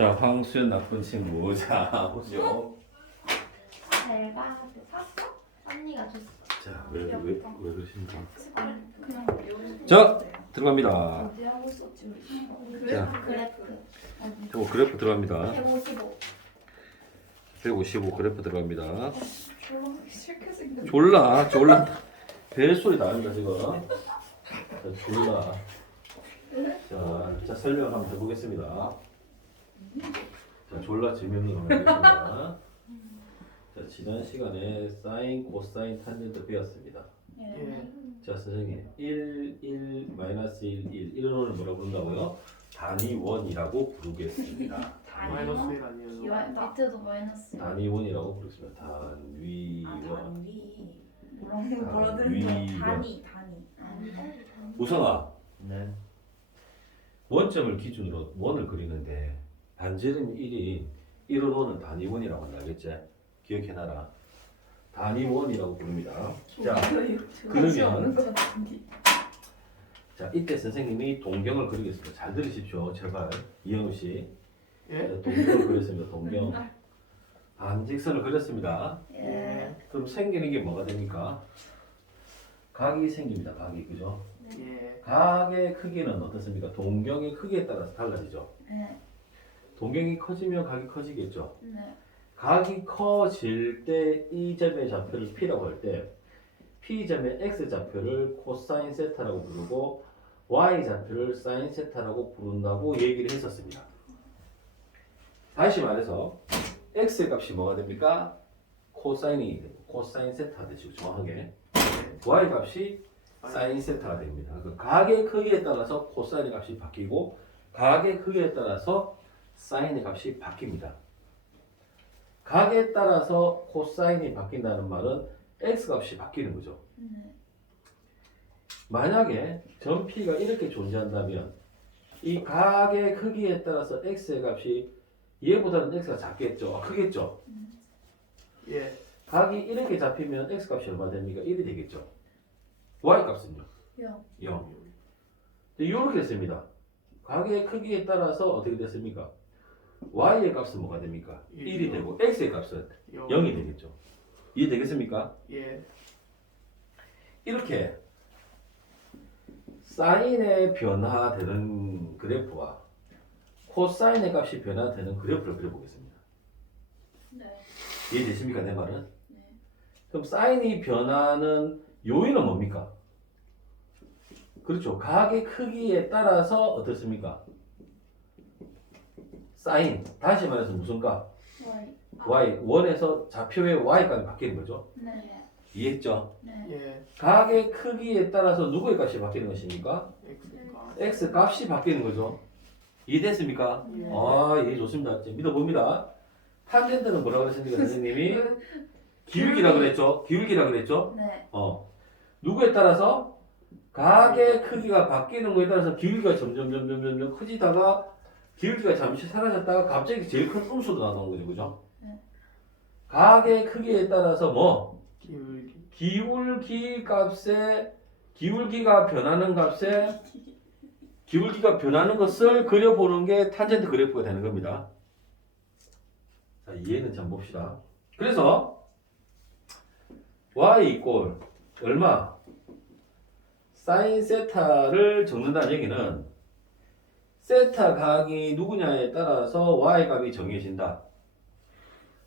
자, 황수연 나쁜 친구. 자, 보죠. 잘 봐. 샀어? 언니가 줬어. 자, 왜 그러십니까? 그냥 자, 들어갑니다. 어디 하고 있었지? 자, 그래프. 저 그래프 들어갑니다. 155. 155 그래프 들어갑니다. 싫게 생겼. 졸라. 벨소리 나옵니다, 지금. 자, 졸라. 자, 설명 한번 해보겠습니다. 자, 졸라 재미없는 거 해보겠습니다. 자, 지난 시간에 사인, 코사인, 탄젠트 배웠습니다. 자, 선생님, 1, 마이너스 1 이런 원을 뭐라고 부른다고요? 단위원이라고 부르겠습니다. 마이너스 1 아니에요? 밑에도 마이너스. 단위원이라고 부르겠습니다. 단위원. 뭐라 단위원. 단위. 우선아, 네. 원점을 기준으로 원을 그리는데 반지름이 1인 1은 원은 단위원이라고 한다, 알겠지? 기억해놔라. 단위원이라고 부릅니다. 자, 그러면 자, 이때 선생님이 동경을 그리겠습니다. 잘 들으십시오, 제발. 이현우 씨. 예? 자, 동경을 그렸습니다. 동경. 반직선을 그렸습니다. 예. 그럼 생기는 게 뭐가 됩니까? 각이 생깁니다. 각이, 그죠? 예. 각의 크기는 어떻습니까? 동경의 크기에 따라서 달라지죠. 네. 동경이 커지면 각이 커지겠죠. 네. 각이 커질 때 이 점의 좌표를 P라고 할 때 P점의 X좌표를 코사인 세타라고 부르고 Y좌표를 사인 세타라고 부른다고 얘기를 했었습니다. 다시 말해서 X 값이 뭐가 됩니까? 코사인이 되고 코사인 세타가 되시고 정확하게 Y 값이 사인 세타가 됩니다. 그 각의 크기에 따라서 코사인의 값이 바뀌고 각의 크기에 따라서 사인의 값이 바뀝니다. 각에 따라서 코사인이 바뀐다는 말은 X 값이 바뀌는 거죠. 네. 만약에 점 P가 이렇게 존재한다면 이 각의 크기에 따라서 X의 값이 얘보다는 X가 작겠죠? 크겠죠? 예. 각이 이렇게 잡히면 X 값이 얼마 됩니까? 1이 되겠죠? Y 값은요? 0. 0. 이렇게 됐습니다. 각의 크기에 따라서 어떻게 됐습니까? Y의 값은 뭐가 됩니까? 1이 되고 X의 값은 0이 되겠죠. 이해되겠습니까? 예. 이렇게 사인의 변화되는 그래프와 코사인의 값이 변화되는 그래프를 그려보겠습니다. 네. 이해되십니까? 내 말은? 네. 그럼 사인이 변하는 요인은 뭡니까? 그렇죠. 각의 크기에 따라서 어떻습니까? 사인, 다시 말해서 무슨 값? Y. Y, 원에서 좌표의 Y값이 바뀌는 거죠. 네. 이해했죠? 네. 예. 각의 크기에 따라서 누구의 값이 바뀌는 것입니까? X가. X 값이 바뀌는 거죠. 이해됐습니까? 네. 아, 예, 좋습니다. 이제 믿어봅니다. 탄젠트는 뭐라고 했습니까, 선생님이? 기울기라 그랬죠? 기울기라 그랬죠? 네. 누구에 따라서? 각의 크기가 바뀌는 거에 따라서 기울기가 점점 커지다가 기울기가 잠시 사라졌다가 갑자기 제일 큰 음수로 나오는 거죠, 그죠? 네. 각의 크기에 따라서 뭐? 기울기. 기울기 값에 기울기가 변하는 값에 기울기가 변하는 것을 그려보는 게 탄젠트 그래프가 되는 겁니다. 자, 이해는 좀 봅시다. 그래서 y 이꼴 얼마? 사인 세타를 적는다는 얘기는 세타 각이 누구냐에 따라서 y 값이 정해진다.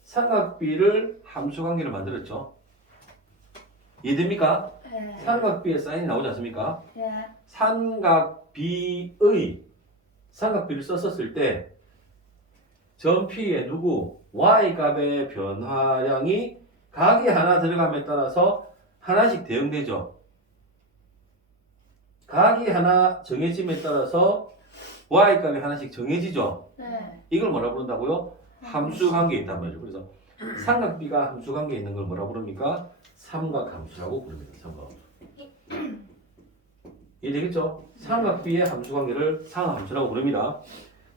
삼각비를 함수관계를 만들었죠. 이해됩니까? 네. 삼각비의 사인이 나오지 않습니까? 예. 삼각비를 썼을 때 점 P에 누구 y 값의 변화량이 각이 하나 들어감에 따라서 하나씩 대응되죠. 각이 하나 정해짐에 따라서 y 값이 하나씩 정해지죠. 네. 이걸 뭐라 부른다고요? 함수 관계에 있단 말이죠. 그래서 삼각비가 함수 관계에 있는 걸 뭐라 부릅니까? 삼각함수라고 부릅니다. 삼각함수. 이해되겠죠? 삼각비의 함수 관계를 상함수라고 부릅니다.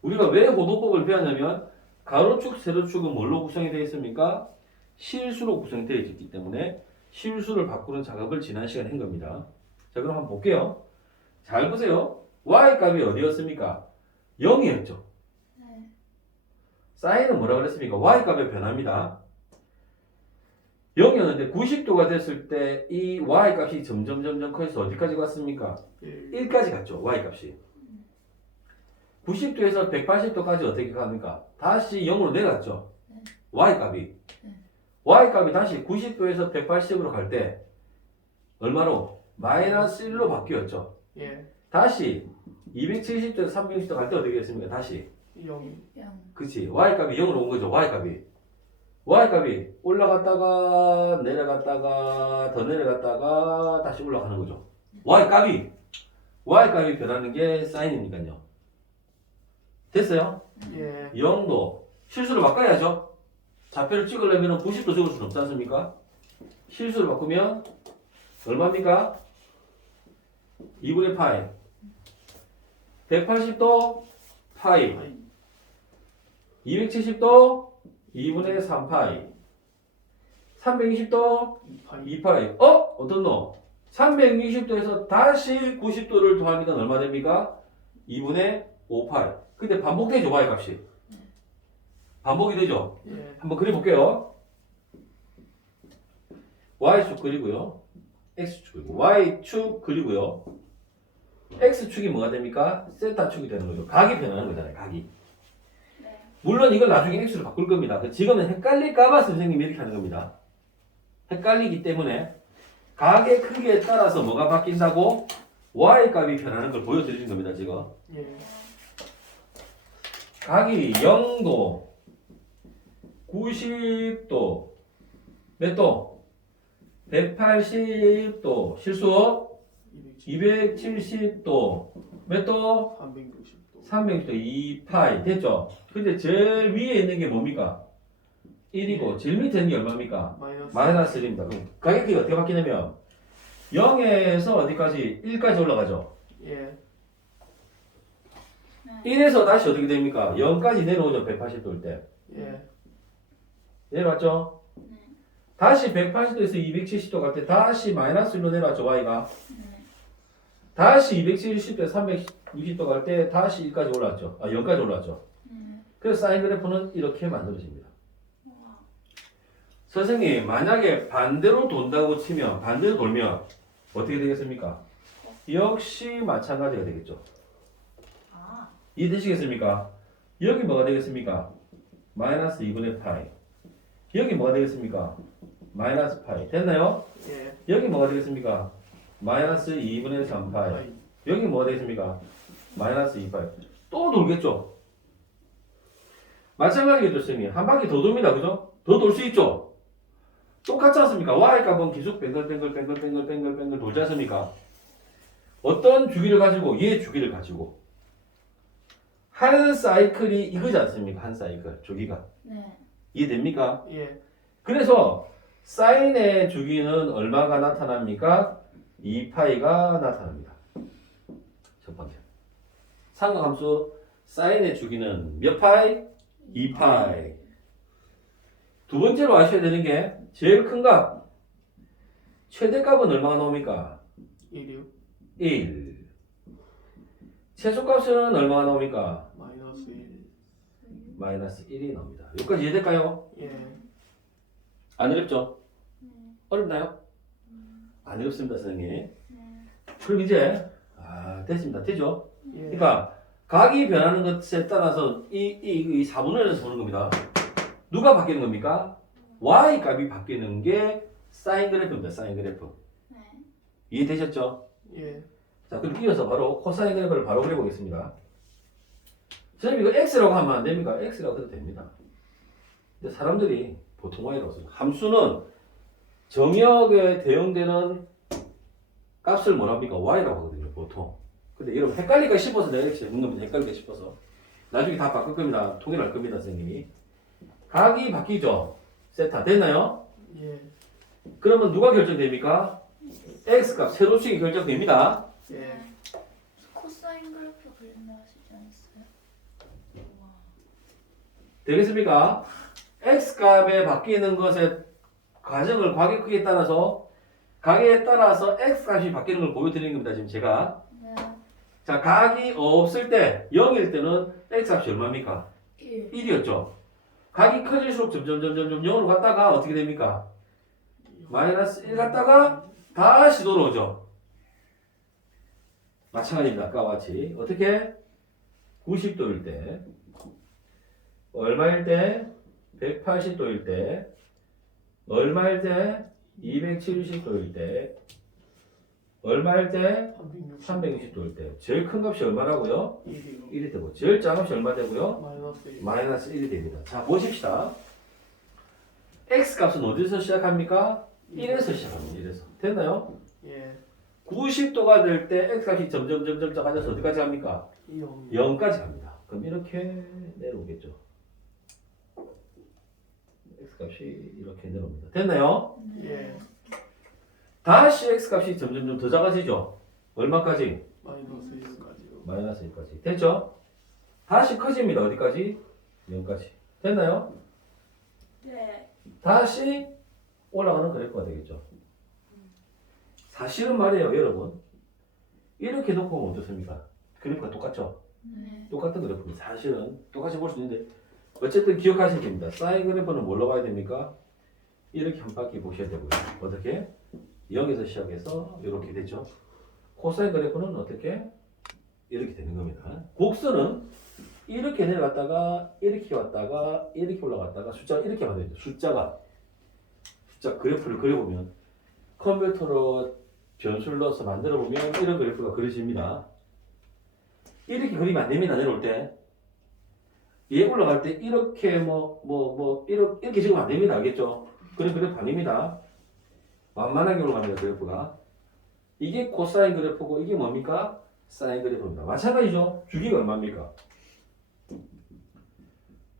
우리가 왜 호도법을 배웠냐면 가로축, 세로축은 뭘로 구성이 되어 있습니까? 실수로 구성이 되어 있기 때문에 실수를 바꾸는 작업을 지난 시간에 한 겁니다. 자, 그럼 한번 볼게요. 잘 보세요. y 값이 어디였습니까? 0이었죠. 네. 사인은 뭐라 그랬습니까? y값의 변화입니다. 0이었는데 90도가 됐을 때 이 y값이 점점 커서 어디까지 갔습니까? 1. 1까지 갔죠. y값이. 90도에서 180도까지 어떻게 갑니까? 다시 0으로 내려갔죠. y값이. y값이 다시 90도에서 180으로 갈 때 얼마로? 마이너스 1로 바뀌었죠. 예. 다시 270도에서 360도 갈 때 어떻게 됐습니까? 다시. 0이. 0. 그치. y값이 0으로 온 거죠. y값이 올라갔다가 내려갔다가 더 내려갔다가 다시 올라가는 거죠. y값이 변하는 게 사인이니까요. 됐어요? 예. 0도 실수를 바꿔야죠. 좌표를 찍으려면 90도 적을 수는 없지 않습니까? 실수를 바꾸면 얼마입니까? 2분의 파이 180도 파이 아이. 270도 2분의 3파이 320도 2파이. 2파이 어떤 놈? 360도에서 다시 90도를 더하니까 얼마 됩니까? 2분의 5파이 근데 반복되죠 y값이 반복이 되죠? 예. 한번 그려볼게요 y축 그리고요 x축 그리고 y축 그리고요 x축이 뭐가 됩니까? 세타축이 되는 거죠 각이 변하는 거잖아요 각이 네. 물론 이걸 나중에 x로 바꿀 겁니다. 지금은 헷갈릴까봐 선생님이 이렇게 하는 겁니다. 헷갈리기 때문에 각의 크기에 따라서 뭐가 바뀐다고? y값이 변하는 걸 보여드리는 겁니다. 지금 예. 각이 0도, 90도, 몇 도? 180도, 실수 270도, 몇 도? 360도. 360도 2파이 됐죠? 근데 제일 위에 있는 게 뭡니까? 1이고 제일 밑에 있는 게 얼마입니까? 마이너스 1입니다. 그럼 가격이 어떻게 바뀌냐면 0에서 어디까지? 1까지 올라가죠. 예. 1에서 다시 어떻게 됩니까? 0까지 내려오죠. 180도일 때. 예. 내려왔죠? 네. 다시 180도에서 270도 갈 때 다시 마이너스 1로 내려왔죠. Y가. 네. 다시 270도에서 360도 갈 때 다시 1까지 올라왔죠. 0까지 올라왔죠. 네. 그래서 사인 그래프는 이렇게 만들어집니다. 와. 선생님 만약에 반대로 돈다고 치면 반대로 돌면 어떻게 되겠습니까? 역시 마찬가지가 되겠죠. 아. 이해되시겠습니까? 여기 뭐가 되겠습니까? 마이너스 2분의 파이 여기 뭐가 되겠습니까? 마이너스 파이 됐나요? 예. 여기 뭐가 되겠습니까? 마이너스 2분의 3파이 아이. 여기 뭐가 되겠습니까? 마이너스 2파이 또 돌겠죠? 마찬가지겠죠 선생님 한 바퀴 더 돕니다 그죠? 더 돌 수 있죠? 똑같지 않습니까? y값은 계속 뱅글뱅글 돌지 않습니까? 어떤 주기를 가지고 얘 주기를 가지고 한 사이클이 이거지 않습니까? 한 사이클 주기가 네. 이해됩니까? 예. 그래서 그래서 사인의 주기는 얼마가 나타납니까? 2파이가 나타납니다. 첫 번째 삼각함수 사인의 주기는 몇 파이? 2파이. 두 번째로 아셔야 되는 게 제일 큰 값 최대값은 얼마가 나옵니까? 1이요. 1 최소값은 얼마가 나옵니까? 마이너스 1. 마이너스 1이 나옵니다. 여기까지 이해될까요? 예. 안 어렵죠? 네. 어렵나요? 안 어렵습니다 선생님. 네. 그럼 이제 됐습니다. 되죠? 예. 그러니까 각이 변하는 것에 따라서 이 4분의 1에서 보는 겁니다. 누가 바뀌는 겁니까? y 값이 바뀌는 게 사인 그래프입니다. 사인 그래프. 네. 이해되셨죠? 예. 자, 그럼 이어서 바로 코사인 그래프를 바로 그려보겠습니다. 선생님 이거 x라고 하면 안 됩니까? x라고 해도 됩니다. 근데 사람들이 보통 y라고 써요. 함수는 정역에 대응되는 값을 뭐랍니까? y라고 하거든요. 보통. 근데 여러분 헷갈릴까 싶어서 내가 이렇게 적은 겁니다. 헷갈릴까 싶어서. 나중에 다 바꿀 겁니다. 통일할 겁니다. 선생님이. 각이 바뀌죠? 세타 됐나요? 예. 그러면 누가 결정됩니까? x값 세로축이 결정됩니다. 예. 네. 코사인 그래프 그린다 하시지 않았어요? 와. 되겠습니까? x값에 바뀌는 것의 과정을 가격 크기에 따라서 가격에 따라서 x값이 바뀌는 걸 보여드리는 겁니다. 지금 제가. 네. 자, 각이 없을 때 0일 때는 x값이 얼마입니까? 1. 1이었죠. 각이 커질수록 점점 0으로 갔다가 어떻게 됩니까? 마이너스 1 갔다가 다시 돌아오죠. 마찬가지입니다. 아까와 같이. 어떻게? 90도일 때, 얼마일 때? 180도일 때, 얼마일 때? 270도일 때, 얼마일 때? 360도일 때. 제일 큰 값이 얼마라고요? 1이요. 1이 되고, 제일 작은 값이 얼마 되고요? 마이너스 1. 마이너스 1이 됩니다. 자, 보십시다. x 값은 어디서 시작합니까? 1에서 시작합니다. 1에서. 됐나요? 예. 90도가 될 때 x 값이 점점 작아져서 어디까지 갑니까? 0. 0까지 갑니다. 그럼 이렇게 내려오겠죠. x 값이 이렇게 내려옵니다. 됐나요? 예. 다시 x 값이 점점 더 작아지죠. 얼마까지? 마이너스 1까지요. 마이너스 1까지. 됐죠? 다시 커집니다. 어디까지? 0까지. 됐나요? 네. 다시 올라가는 그래프가 되겠죠. 사실은 말이에요, 여러분. 이렇게 놓고 보면 어떻습니까? 그래프가 똑같죠? 네. 똑같은 그래프입니다. 사실은 똑같이 볼 수 있는데 어쨌든 기억하시면 됩니다. 사인 그래프는 뭘로 봐야 됩니까? 이렇게 한 바퀴 보셔야 되고요. 어떻게? 0에서 시작해서 이렇게 됐죠. 코사인 그래프는 어떻게? 이렇게 되는 겁니다. 곡선은 이렇게 내려갔다가 이렇게 왔다가 이렇게 올라갔다가 숫자가 이렇게 만들죠. 숫자 그래프를 그려보면 컴퓨터로 변수를 넣어서 만들어 보면 이런 그래프가 그려집니다. 이렇게 그리면 안 됩니다. 내려올 때. 얘 올라갈 때 이렇게 이렇게 지금 안 됩니다. 알겠죠? 그런 그래프 아닙니다. 완만하게 올라갑니다. 그래프가. 이게 코사인 그래프고 이게 뭡니까? 사인 그래프입니다. 마찬가지죠. 주기가 얼마입니까?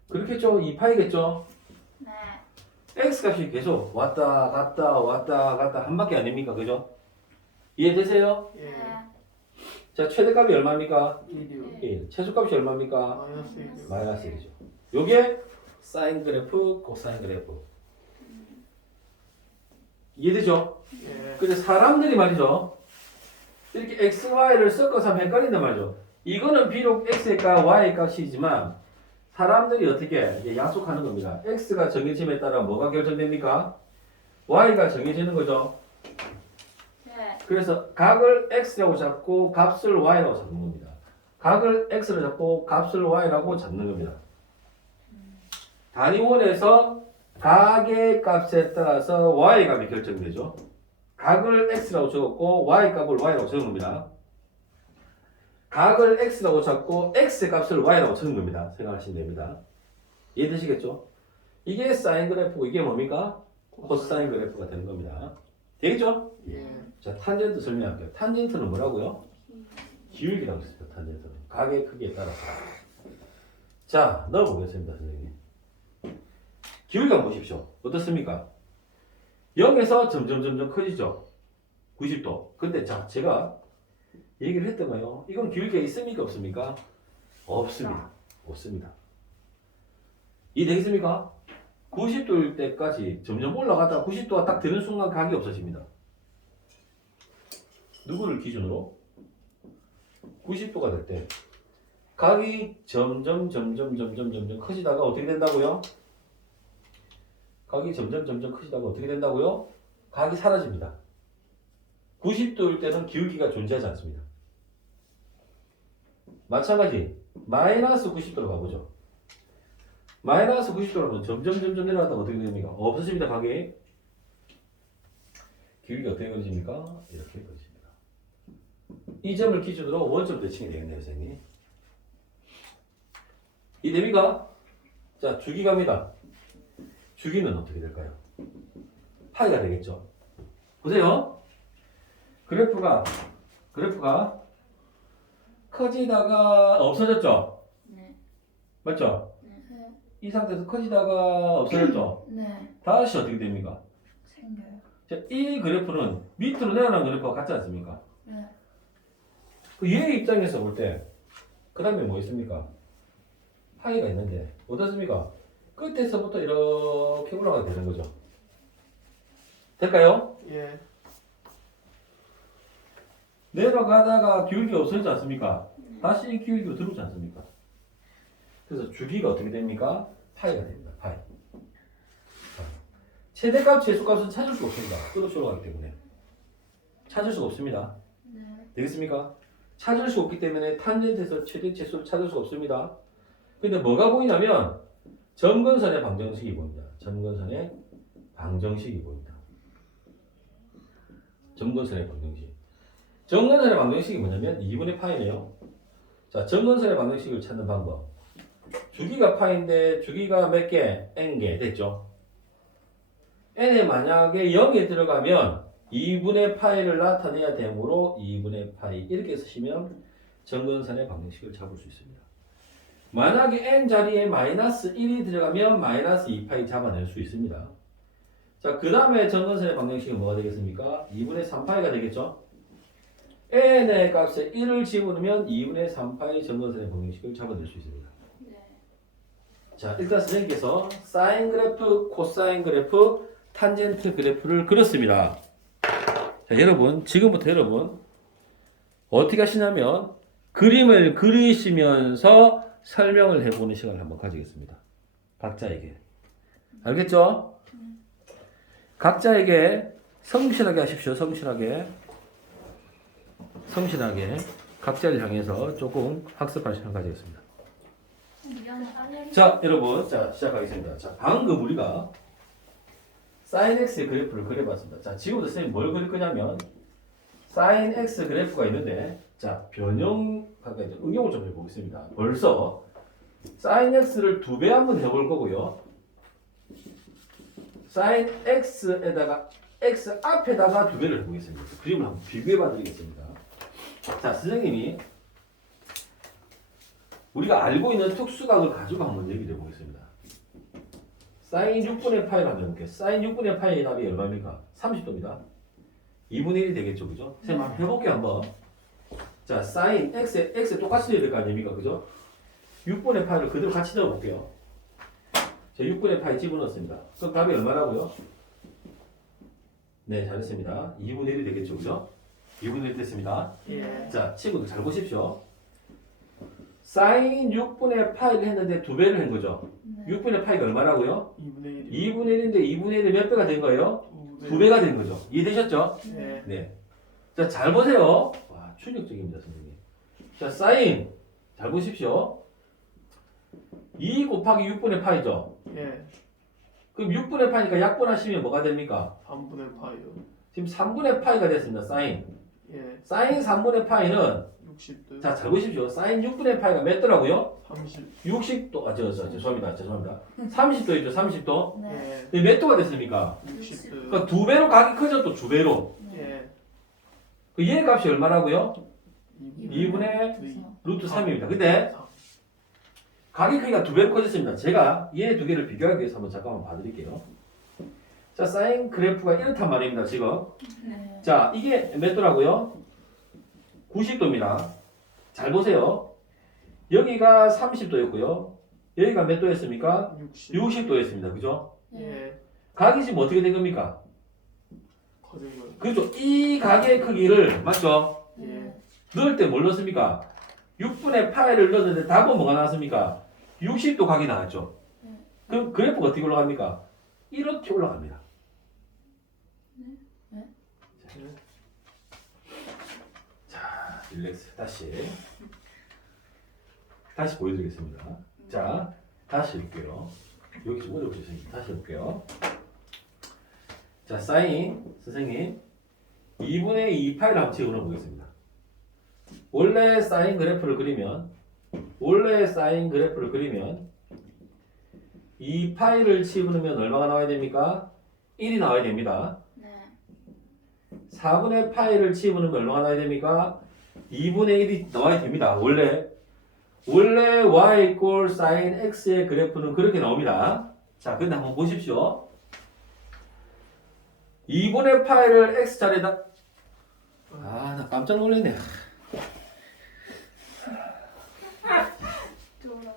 그렇겠죠? 2파이겠죠? 네. x 값이 계속 왔다 갔다 한 바퀴 아닙니까? 그죠? 이해되세요? 예. 자, 최대값이 얼마입니까? 1이요. 1. 최소값이 얼마입니까? 마이너스 1이요. 마이너스 1이죠. 요게 사인 그래프, 코사인 그래프. 이해되죠? 예. 근데 사람들이 말이죠. 이렇게 x, y를 섞어서 하면 헷갈린단 말이죠. 이거는 비록 x의 값, y의 값이지만 사람들이 어떻게 이게 약속하는 겁니다. x가 정해짐에 따라 뭐가 결정됩니까? y가 정해지는 거죠. 네. 그래서 각을 x라고 잡고 값을 y라고 잡는 겁니다. 각을 x로 잡고 값을 y라고 잡는 겁니다. 단위원에서 각의 값에 따라서 y 값이 결정되죠. 각을 x라고 적었고 y 값을 y라고 적은 겁니다. 각을 x라고 잡고 x의 값을 y라고 적은 겁니다. 생각하시면 됩니다. 이해되시겠죠? 이게 사인 그래프고 이게 뭡니까? 코사인 그래프가 되는 겁니다. 되겠죠? 예. 자, 탄젠트 설명할게요. 탄젠트는 뭐라고요? 기울기라고 했습니다. 탄젠트는 각의 크기에 따라서. 자, 넣어보겠습니다, 선생님. 기울기 한번 보십시오. 어떻습니까? 0에서 점점 커지죠. 90도. 근데 자, 제가 얘기를 했던 거예요. 이건 기울기가 있습니까? 없습니까? 없습니다. 없습니다. 이해되겠습니까? 90도일 때까지 점점 올라가다가 90도가 딱 되는 순간 각이 없어집니다. 누구를 기준으로? 90도가 될 때 각이 점점 커지다가 어떻게 된다고요? 각이 점점 커지다가 어떻게 된다고요? 각이 사라집니다. 90도일 때는 기울기가 존재하지 않습니다. 마찬가지 마이너스 90도로 가보죠. 마이너스 90도라면 점점 내려가다가 어떻게 됩니까? 없어집니다. 각이. 기울기가 어떻게 그려집니까? 이렇게 그려집니다. 이 점을 기준으로 원점 대칭이 되겠네요, 선생님. 이해됩니까? 자, 주기 갑니다. 주기는 어떻게 될까요? 파이가 되겠죠. 보세요. 그래프가 커지다가 없어졌죠? 네. 맞죠? 네. 이 상태에서 커지다가 없어졌죠? 네. 다시 어떻게 됩니까? 생겨요. 자, 이 그래프는 밑으로 내려가는 그래프가 같지 않습니까? 네. 그 얘의 입장에서 볼 때, 그 다음에 뭐 있습니까? 파이가 있는데, 어떻습니까? 끝에서부터 이렇게 올라가게 되는 거죠. 될까요? 예. 내려가다가 기울기가 없어지지 않습니까? 다시 기울기로 들어오지 않습니까? 그래서 주기가 어떻게 됩니까? 파이가 됩니다. 파이. 최대값, 최소값은 찾을 수가 없습니다. 끝없이로 가기 때문에. 찾을 수가 없습니다. 네. 되겠습니까? 찾을 수 없기 때문에 탄젠트에서 최대 최소를 찾을 수가 없습니다. 근데 뭐가 보이냐면 점근선의 방정식이 보입니다. 점근선의 방정식이 보입니다. 점근선의 방정식. 점근선의 방정식이 뭐냐면 2분의 파이네요. 자, 점근선의 방정식을 찾는 방법. 주기가 파인데 주기가 몇 개? n개 됐죠? n에 만약에 0이 들어가면 2분의 파이를 나타내야 되므로 2분의 파이 이렇게 쓰시면 점근선의 방정식을 잡을 수 있습니다. 만약에 n 자리에 마이너스 1이 들어가면 마이너스 2파이 잡아낼 수 있습니다. 자, 그 다음에 점근선의 방정식은 뭐가 되겠습니까? 2분의 3파이가 되겠죠? n의 값에 1을 집어넣으면 2분의 3파이 점근선의 방정식을 잡아낼 수 있습니다. 네. 자, 일단 선생님께서 사인 그래프, 코사인 그래프, 탄젠트 그래프를 그렸습니다. 자, 여러분, 지금부터 여러분 어떻게 하시냐면 그림을 그리시면서 설명을 해보는 시간을 한번 가지겠습니다. 각자에게. 알겠죠? 각자에게 성실하게 하십시오. 성실하게. 성실하게 각자를 향해서 조금 학습할 시간을 가지겠습니다. 자, 여러분, 자, 시작하겠습니다. 자, 방금 우리가 sin x의 그래프를 그려봤습니다. 자, 지금부터 선생님 뭘 그릴 거냐면 sin x 그래프가 있는데, 자, 변형, 응용을 좀 해보겠습니다. 벌써 sin x를 2배 한번 해볼 거고요. sin x에다가 x 앞에다가 2배를 해보겠습니다. 그림을 한번 비교해봐 드리겠습니다. 자, 선생님이 우리가 알고 있는 특수각을 가지고 한번 얘기를 해보겠습니다. 사인 6분의 파이를 한번 해볼게요. 사인 6분의 파이의 답이 얼마입니까? 30도입니다. 2분의 1이 되겠죠, 그죠? 선생님 한번 해볼게요, 한번. 자, 사인 x 똑같이 돼야 될 거 아닙니까, 그죠? 6분의 파이를 그대로 같이 넣어볼게요. 자, 6분의 파이 집어넣었습니다. 그럼 답이 얼마라고요? 네, 잘했습니다. 2분의 1이 되겠죠, 그죠? 2분의 1 됐습니다. 예. 자, 친구들 잘 보십시오. 사인 6분의 파이를 했는데 2배를 한 거죠. 네. 6분의 파이가 얼마라고요? 2분의 1이 2분의 1인데 2분의 1이 몇 배가 된 거예요? 2배가 된 거죠. 이해되셨죠? 예. 네. 자, 잘 보세요. 와, 충격적입니다, 선생님. 자, 사인. 잘 보십시오. 2 곱하기 6분의 파이죠. 예. 그럼 6분의 파이니까 약분하시면 뭐가 됩니까? 3분의 파이요. 지금 3분의 파이가 됐습니다, 사인. 예. 사인 3분의 파이는 60도. 자, 잘 보십시오. 사인 6분의 파이가 몇 도라고요? 30. 60도. 아, 죄송합니다. 30도 있죠, 30도. 네. 근데 몇 도가 됐습니까? 60도. 그러니까 2배로 각이 커져, 또 2배로. 예. 그 얘 값이 얼마라고요? 2분의 2분의 루트 3입니다. 근데 3. 각이 크기가 2배로 커졌습니다. 제가 얘 두 개를 비교하기 위해서 한번 잠깐만 봐드릴게요. 자, 사인 그래프가 이렇단 말입니다, 지금. 네. 자, 이게 몇 도라고요? 90도입니다. 잘 보세요. 여기가 30도였고요. 여기가 몇 도였습니까? 60. 60도였습니다. 그죠? 예. 각이 지금 어떻게 된 겁니까? 커진 거요. 그렇죠. 이 각의 크기를, 맞죠? 예. 넣을 때 뭘 넣습니까? 6분의 파이를 넣었는데 답은 뭐가 나왔습니까? 60도 각이 나왔죠. 그럼 그래프가 어떻게 올라갑니까? 이렇게 올라갑니다. 자, 릴렉스. 다시 보여드리겠습니다. 자, 다시 볼게요. 여기 좀 어려우시죠? 다시 볼게요. 자, 사인 선생님 2분의 2 파이를 한번 집어넣어 보겠습니다. 원래 사인 그래프를 그리면 2 파이를 집어넣으면 얼마가 나와야 됩니까? 1이 나와야 됩니다. 네. 4분의 파이를 집어넣으면 얼마가 나와야 됩니까? 2분의 1이 나와야 됩니다. 원래 y equal sin x의 그래프는 그렇게 나옵니다. 자, 근데 한번 보십시오. 2분의 파이를 x 자리에다 나 깜짝 놀랐네. 졸았어.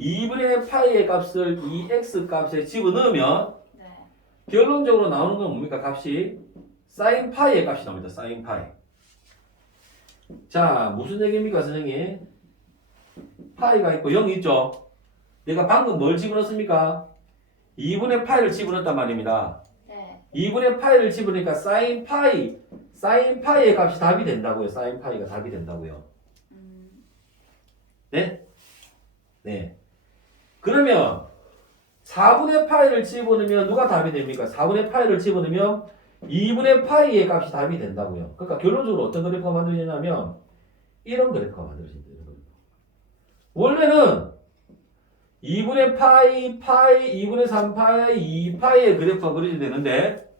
2분의 파이의 값을 2x 값에 집어넣으면 네. 결론적으로 나오는 건 뭡니까? 값이 sin 파이의 값이 나옵니다. sin 파이. 자, 무슨 얘기입니까, 선생님? 파이가 있고 0이 있죠? 내가 방금 뭘 집어넣습니까? 2분의 파이를 집어넣었단 말입니다. 네. 2분의 파이를 집어넣으니까 사인 파이의 값이 답이 된다고요. 사인 파이가 답이 된다고요. 네? 네. 그러면 4분의 파이를 집어넣으면 누가 답이 됩니까? 4분의 파이를 집어넣으면 2분의 파이의 값이 답이 된다고요. 그러니까 결론적으로 어떤 그래프가 만들어지냐면 이런 그래프가 만들어진다. 이런 그래프. 원래는 2분의 파이, 2분의 3파이, 2파이의 그래프가 그려져야 되는데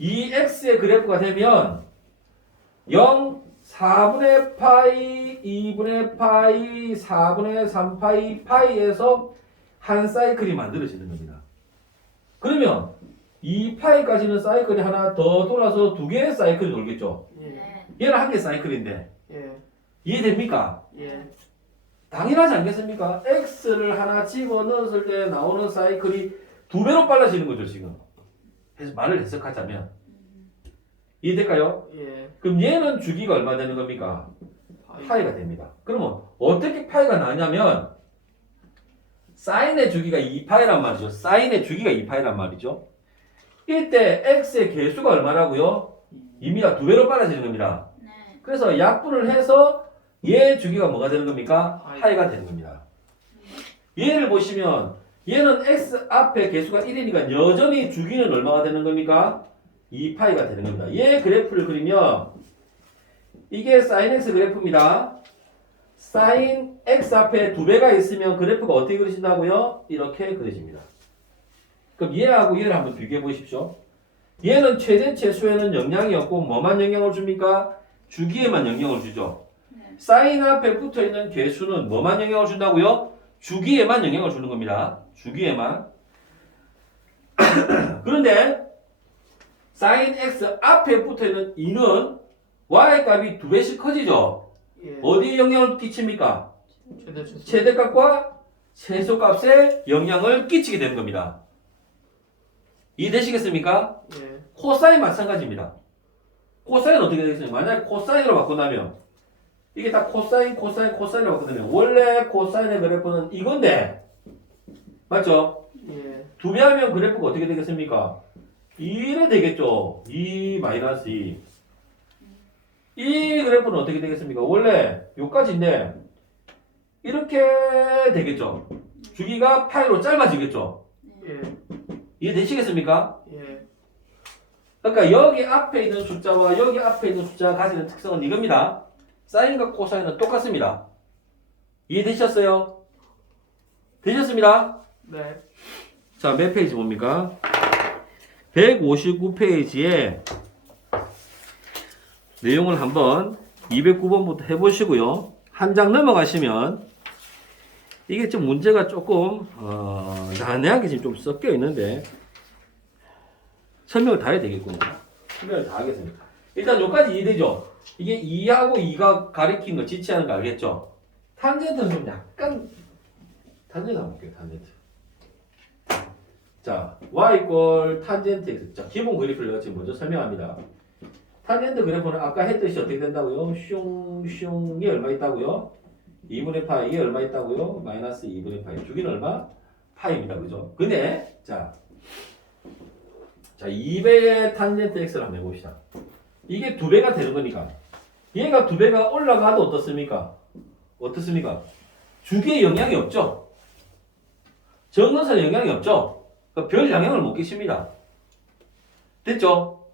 2x의 그래프가 되면 0, 4분의 파이, 2분의 파이, 4분의 3파이, 파이에서 한 사이클이 만들어지는 겁니다. 그러면 2파이까지는 사이클이 하나 더 돌아서 두 개의 사이클이 돌겠죠. 예. 네. 얘는 한 개 사이클인데 예. 이해됩니까? 예. 당연하지 않겠습니까? x를 하나 집어넣었을 때 나오는 사이클이 두 배로 빨라지는 거죠, 지금. 그래서 말을 해석하자면. 이해될까요? 예. 그럼 얘는 주기가 얼마 되는 겁니까? 파이. 파이가 됩니다. 그러면 어떻게 파이가 나냐면 사인의 주기가 2파이란 말이죠. 사인의 주기가 2파이란 말이죠. 이때 x의 개수가 얼마라고요? 이미가 두 배로 빨라지는 겁니다. 네. 그래서 약분을 해서 얘 주기가 뭐가 되는 겁니까? 파이. 파이가 되는 겁니다. 얘를 보시면 얘는 x 앞에 개수가 1이니까 여전히 주기는 얼마가 되는 겁니까? 2파이가 되는 겁니다. 얘 그래프를 그리면 이게 sin x 그래프입니다. sin x 앞에 두 배가 있으면 그래프가 어떻게 그려진다고요? 이렇게 그려집니다. 그럼 얘하고 얘를 한번 비교해 보십시오. 얘는 최대체수에는 영향이 없고 뭐만 영향을 줍니까? 주기에만 영향을 주죠. 네. 사인 앞에 붙어 있는 개수는 뭐만 영향을 준다고요? 주기에만 영향을 주는 겁니다. 주기에만. 그런데 사인 x 앞에 붙어 있는 2는 y 값이 두 배씩 커지죠. 예. 어디에 영향을 끼칩니까? 최대 최소. 최대값과 최소값에 영향을 끼치게 되는 겁니다. 이해되시겠습니까? 예. 코사인 마찬가지입니다. 코사인 어떻게 되겠습니까? 만약 코사인으로 바꾼다면 이게 다 코사인으로 바꾼다면 원래 코사인의 그래프는 이건데 맞죠? 예. 두 배 하면 그래프가 어떻게 되겠습니까? 2는 되겠죠. 2 마이너스 2. 이 그래프는 어떻게 되겠습니까? 원래 요까지인데 이렇게 되겠죠. 주기가 파이로 짧아지겠죠. 예. 이해되시겠습니까? 예. 그러니까 여기 앞에 있는 숫자와 여기 앞에 있는 숫자가 가지는 특성은 이겁니다. 사인과 코사인은 똑같습니다. 이해되셨어요? 되셨습니다? 네. 자, 몇 페이지 봅니까? 159페이지에 내용을 한번 209번부터 해보시고요. 한 장 넘어가시면 이게 좀 문제가 조금 난해하게 지금 좀 섞여 있는데 설명을 다 해야 되겠군요. 설명을 다 하겠습니다. 일단 여기까지 이해되죠? 이게 2하고 2가 가리킨 거 지치하는 거 알겠죠? 탄젠트는 좀 약간 탄젠트 한번 볼게요. 탄젠트. 자, y 이퀄 탄젠트 x. 자, 기본 그래프를 내가 지금 먼저 설명합니다. 탄젠트 그래프는 아까 했듯이 어떻게 된다고요? 슝슝이 얼마 있다고요? 2분의 파이이 얼마 있다고요? 마이너스 2분의 파이. 주기는 얼마? 파이입니다. 그죠? 근데 자 2배의 탄젠트 x를 한번 해봅시다. 이게 2배가 되는 거니까 얘가 2배가 올라가도 어떻습니까? 어떻습니까? 주기에 영향이 없죠? 정근선에 영향이 없죠? 그러니까 별 영향을 못 끼칩니다. 됐죠?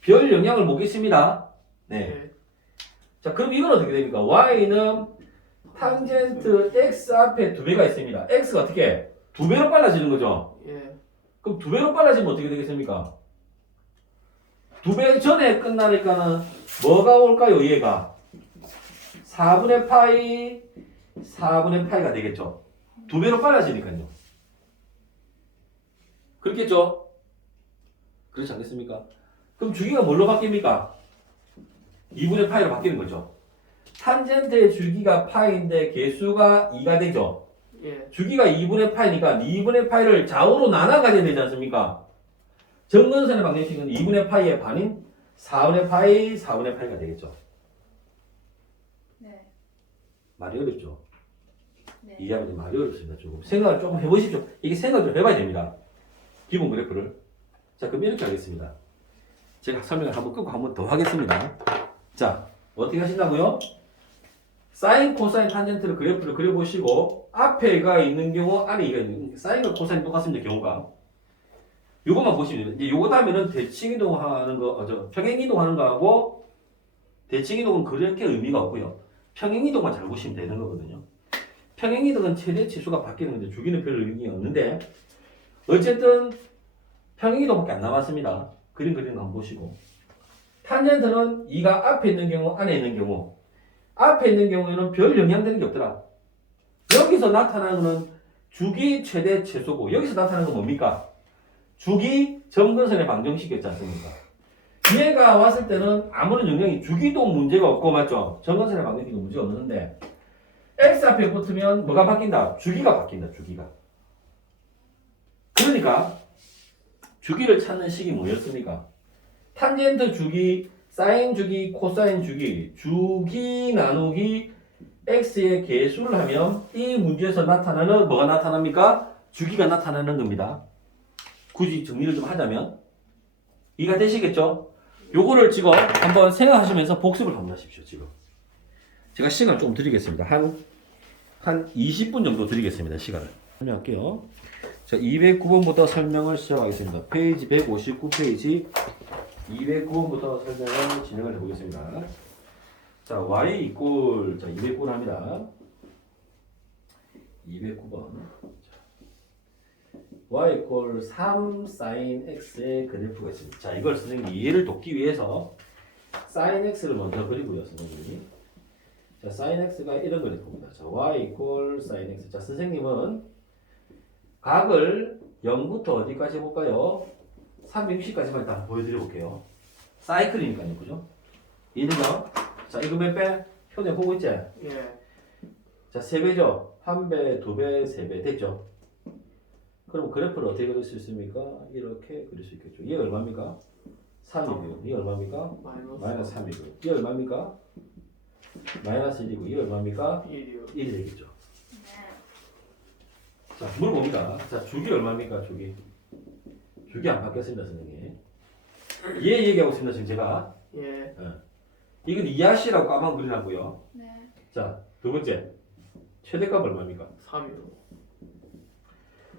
별 영향을 못 끼칩니다. 네. 예. 자, 그럼 이건 어떻게 됩니까? y는 탄젠트 x 앞에 2배가 있습니다. x가 어떻게? 2배로 빨라지는 거죠? 예. 그럼 2배로 빨라지면 어떻게 되겠습니까? 2배 전에 끝나니까는 뭐가 올까요? 얘가 4분의 파이가 되겠죠. 2배로 빨라지니까요. 그렇겠죠? 그렇지 않겠습니까? 그럼 주기가 뭘로 바뀝니까? 2분의 파이로 바뀌는 거죠. 탄젠트의 주기가 파이인데 개수가 2가 되죠. 예. 주기가 2분의 파이니까 2분의 파이를 좌우로 나눠 가져야 되지 않습니까? 정근선의 방정식은 2분의 파이의 반인 4분의 파이가 되겠죠. 네. 말이 어렵죠? 네. 네. 이해하면 좀 많이 어렵습니다. 조금 생각을 조금 해보십시오. 이게 생각을 좀 해봐야 됩니다. 기본 그래프를. 자, 그럼 이렇게 하겠습니다. 제가 설명을 한번 끄고 한번 더 하겠습니다. 자, 어떻게 하신다고요? 사인, 코사인, 탄젠트를 그래프를 그려보시고 앞에가 있는 경우, 아래가 있는 사인과 코사인 똑같습니다. 경우가. 요것만 보시면 돼요. 이제 요거 다음에는 대칭 이동하는 거, 평행 이동하는 거하고 대칭 이동은 그렇게 의미가 없고요. 평행 이동만 잘 보시면 되는 거거든요. 평행 이동은 최대 치수가 바뀌는 건데 주기는 별 의미 없는데 어쨌든 평행 이동밖에 안 남았습니다. 그림 그리는 거 한번 보시고 탄젠트는 이가 앞에 있는 경우, 안에 있는 경우 앞에 있는 경우에는 별 영향되는 게 없더라. 여기서 나타나는 거는 주기 최대 최소고 여기서 나타나는 건 뭡니까? 주기 점근선에 방정식이었지 않습니까? 얘가 왔을 때는 아무런 영향이 주기도 문제가 없고 맞죠? 점근선에 방정식도 문제가 없는데 x 앞에 붙으면 뭐가 바뀐다? 주기가 바뀐다. 주기가. 그러니까 주기를 찾는 식이 뭐였습니까? 탄젠트 주기, 사인 주기, 코사인 주기, 주기 나누기 x의 개수를 하면 이 문제에서 나타나는 뭐가 나타납니까? 주기가 나타나는 겁니다. 굳이 정리를 좀 하자면 이해가 되시겠죠? 요거를 지금 한번 생각하시면서 복습을 한번 하십시오. 지금 제가 시간을 좀 드리겠습니다. 한 20분 정도 드리겠습니다. 시간을 설명할게요. 자, 209번부터 설명을 시작하겠습니다. 페이지 159페이지 209번부터 설명을 진행을 해보겠습니다. 자, y 이꼴, 자, 209를 합니다. 209번. y 이꼴 3 sin x의 그래프가 있습니다. 자, 이걸 선생님이 이해를 돕기 위해서 sin x를 먼저 그리고요, 선생님이. 자, sin x가 이런 그래프입니다. 자, y 이꼴 sin x. 자, 선생님은 각을 0부터 어디까지 해볼까요? 360까지만 일단 보여드려 볼게요. 사이클이니까요, 그죠? 이해되죠? 자, 이거 몇 배? 현재 보고 있지? 예. 자, 3배죠? 1배, 2배, 3배 됐죠? 그럼 그래프를 어떻게 그릴 수 있습니까? 이렇게 그릴 수 있겠죠. 이게 얼마입니까? 3이고요. 이게 얼마입니까? 마이너스 3이고요. 이게 얼마입니까? 마이너스 1이고 이게 얼마입니까? 1이요. 1이 되겠죠. 네. 자, 물어봅니다. 자, 주기 얼마입니까? 주기. 주기 안 바뀌었습니다, 선생님. 얘 얘기하고 있습니다, 지금 제가. 예. 이건 이하씨라고 까만 그리라고요. 네. 자, 두 번째. 최대값 얼마입니까? 3이요.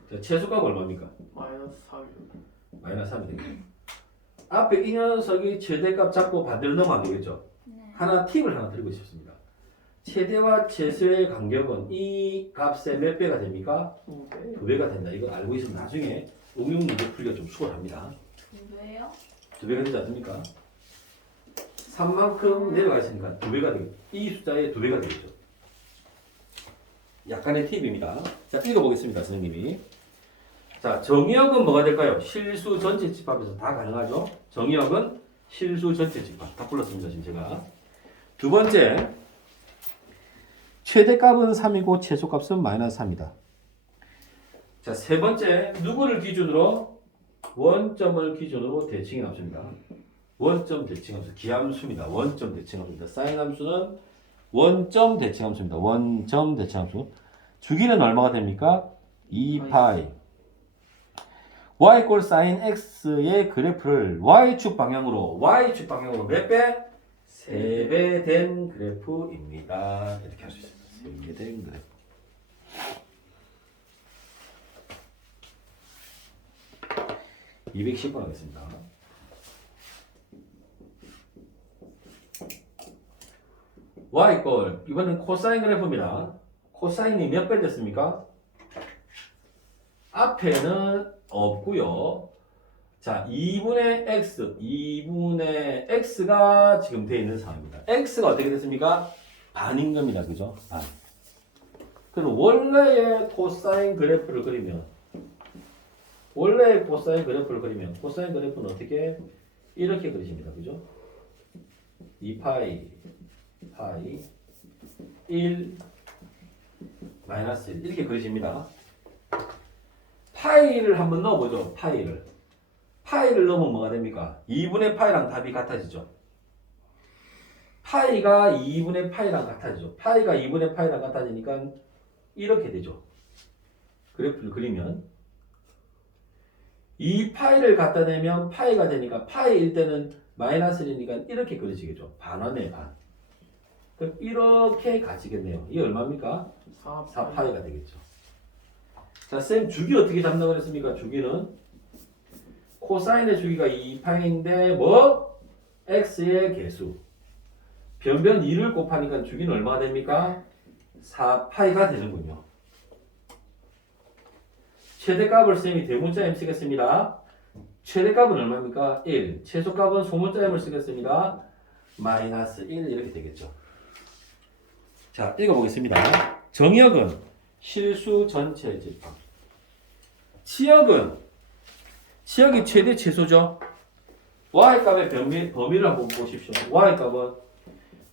자, 최소값 얼마입니까? 마이너스 3이요. 마이너스 3이 되겠죠. 앞에 이 녀석이 최대값 잡고 반대로 넘어가면 되겠죠. 네. 하나 팁을 하나 드리고 싶습니다. 최대와 최소의 간격은 이 값의 몇 배가 됩니까? 2배. 2배가 된다. 이거 알고 있으면 나중에 응용 문제 풀기가 좀 수월합니다. 왜요? 2배가 되지 않습니까? 3만큼 내려가 있으니까 2배가 되겠죠. 이 숫자의 2배가 되겠죠. 약간의 팁입니다. 자, 읽어보겠습니다, 선생님이. 자, 정의역은 뭐가 될까요? 실수 전체 집합에서 다 가능하죠. 정의역은 실수 전체 집합. 다 불렀습니다, 지금 제가. 두 번째, 최대값은 3이고 최소값은 마이너스 3이다. 자, 세 번째, 누구를 기준으로? 원점을 기준으로 대칭이 남습니다. 원점 대칭함수, 기함수입니다. 원점 대칭함수입니다. 사인 함수는 원점 대칭함수입니다. 원점 대칭함수. 주기는 얼마가 됩니까? 2파이. y 꼴 sin x의 그래프를 y축 방향으로 몇 배? 3배 된 그래프입니다. 이렇게 할 수 있습니다. 3배 된 그래프. (210번) 하겠습니다. y 꼴 이번엔 코사인 그래프입니다. 코사인이 몇 배 됐습니까? 앞에는 없고요. 자, 2분의 x가 지금 되어 있는 상황입니다. x가 어떻게 됐습니까? 반인 겁니다. 그죠? 반. 그럼 원래의 코사인 그래프를 그리면 코사인 그래프는 어떻게? 이렇게 그리십니다. 그죠? 2파이 1 마이너스 1 이렇게 그리십니다. 파이를 한번 넣어보죠. 파이를 넣으면 뭐가 됩니까? 2분의 파이랑 답이 같아지죠. 파이가 2분의 파이랑 같아지죠. 파이가 2분의 파이랑 같아지니까 이렇게 되죠. 그래프를 그리면 이 파이를 갖다 대면 파이가 되니까 파이일 때는 마이너스 1이니까 이렇게 그려지겠죠. 반환의 반. 그럼 이렇게 가지겠네요. 이게 얼마입니까? 4파이가 되겠죠. 자, 쌤 주기 어떻게 잡는다고 그랬습니까? 주기는 코사인의 주기가 2파이인데 뭐? x의 개수. 변변 2를 곱하니까 주기는 얼마가 됩니까? 4파이가 되는군요. 최대값을 쌤이 대문자 m 쓰겠습니다. 최대값은 얼마입니까? 1. 최소값은 소문자 m을 쓰겠습니다. 마이너스 1 이렇게 되겠죠. 자, 읽어보겠습니다. 정역은 실수 전체 집합. 치역은 치역이 최대 최소죠. y값의 범위를 한번 보십시오. y값은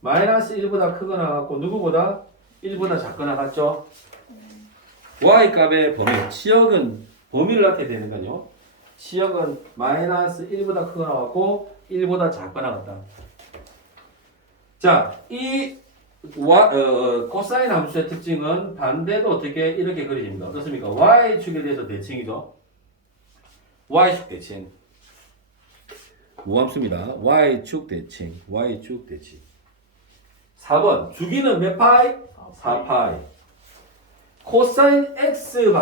마이너스 1보다 크거나 같고 누구보다 1보다 작거나 같죠. y값의 범위, 치역은 범위를 나타내야 되는 거요. 치역은 마이너스 1보다 크거나 같고 1보다 작거나 같다. 자, 이 코사인 함수의 특징은 반대도 어떻게 이렇게 그려집니다. 어떻습니까? y축에 대해서 대칭이죠. y축 대칭. 무함수입니다. y축 대칭. y축 대칭. 4번. 주기는 몇 파이? 4파이. 코사인 x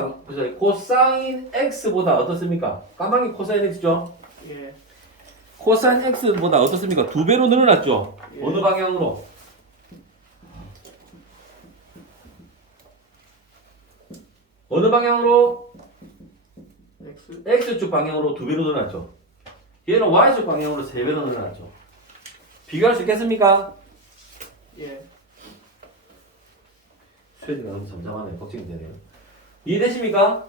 코사인 x보다 어떻습니까? 까마귀 코사인 x죠? 예. 코사인 x보다 어떻습니까? 2배로 늘어났죠? 예. 어느 방향으로? 어느 방향으로? X. x축 방향으로 2배로 늘어났죠? 얘는 y축 방향으로 3배로 늘어났죠? 비교할 수 있겠습니까? 예. 수혜가 너무 잠잠하네. 걱정이 되네요. 이해되십니까?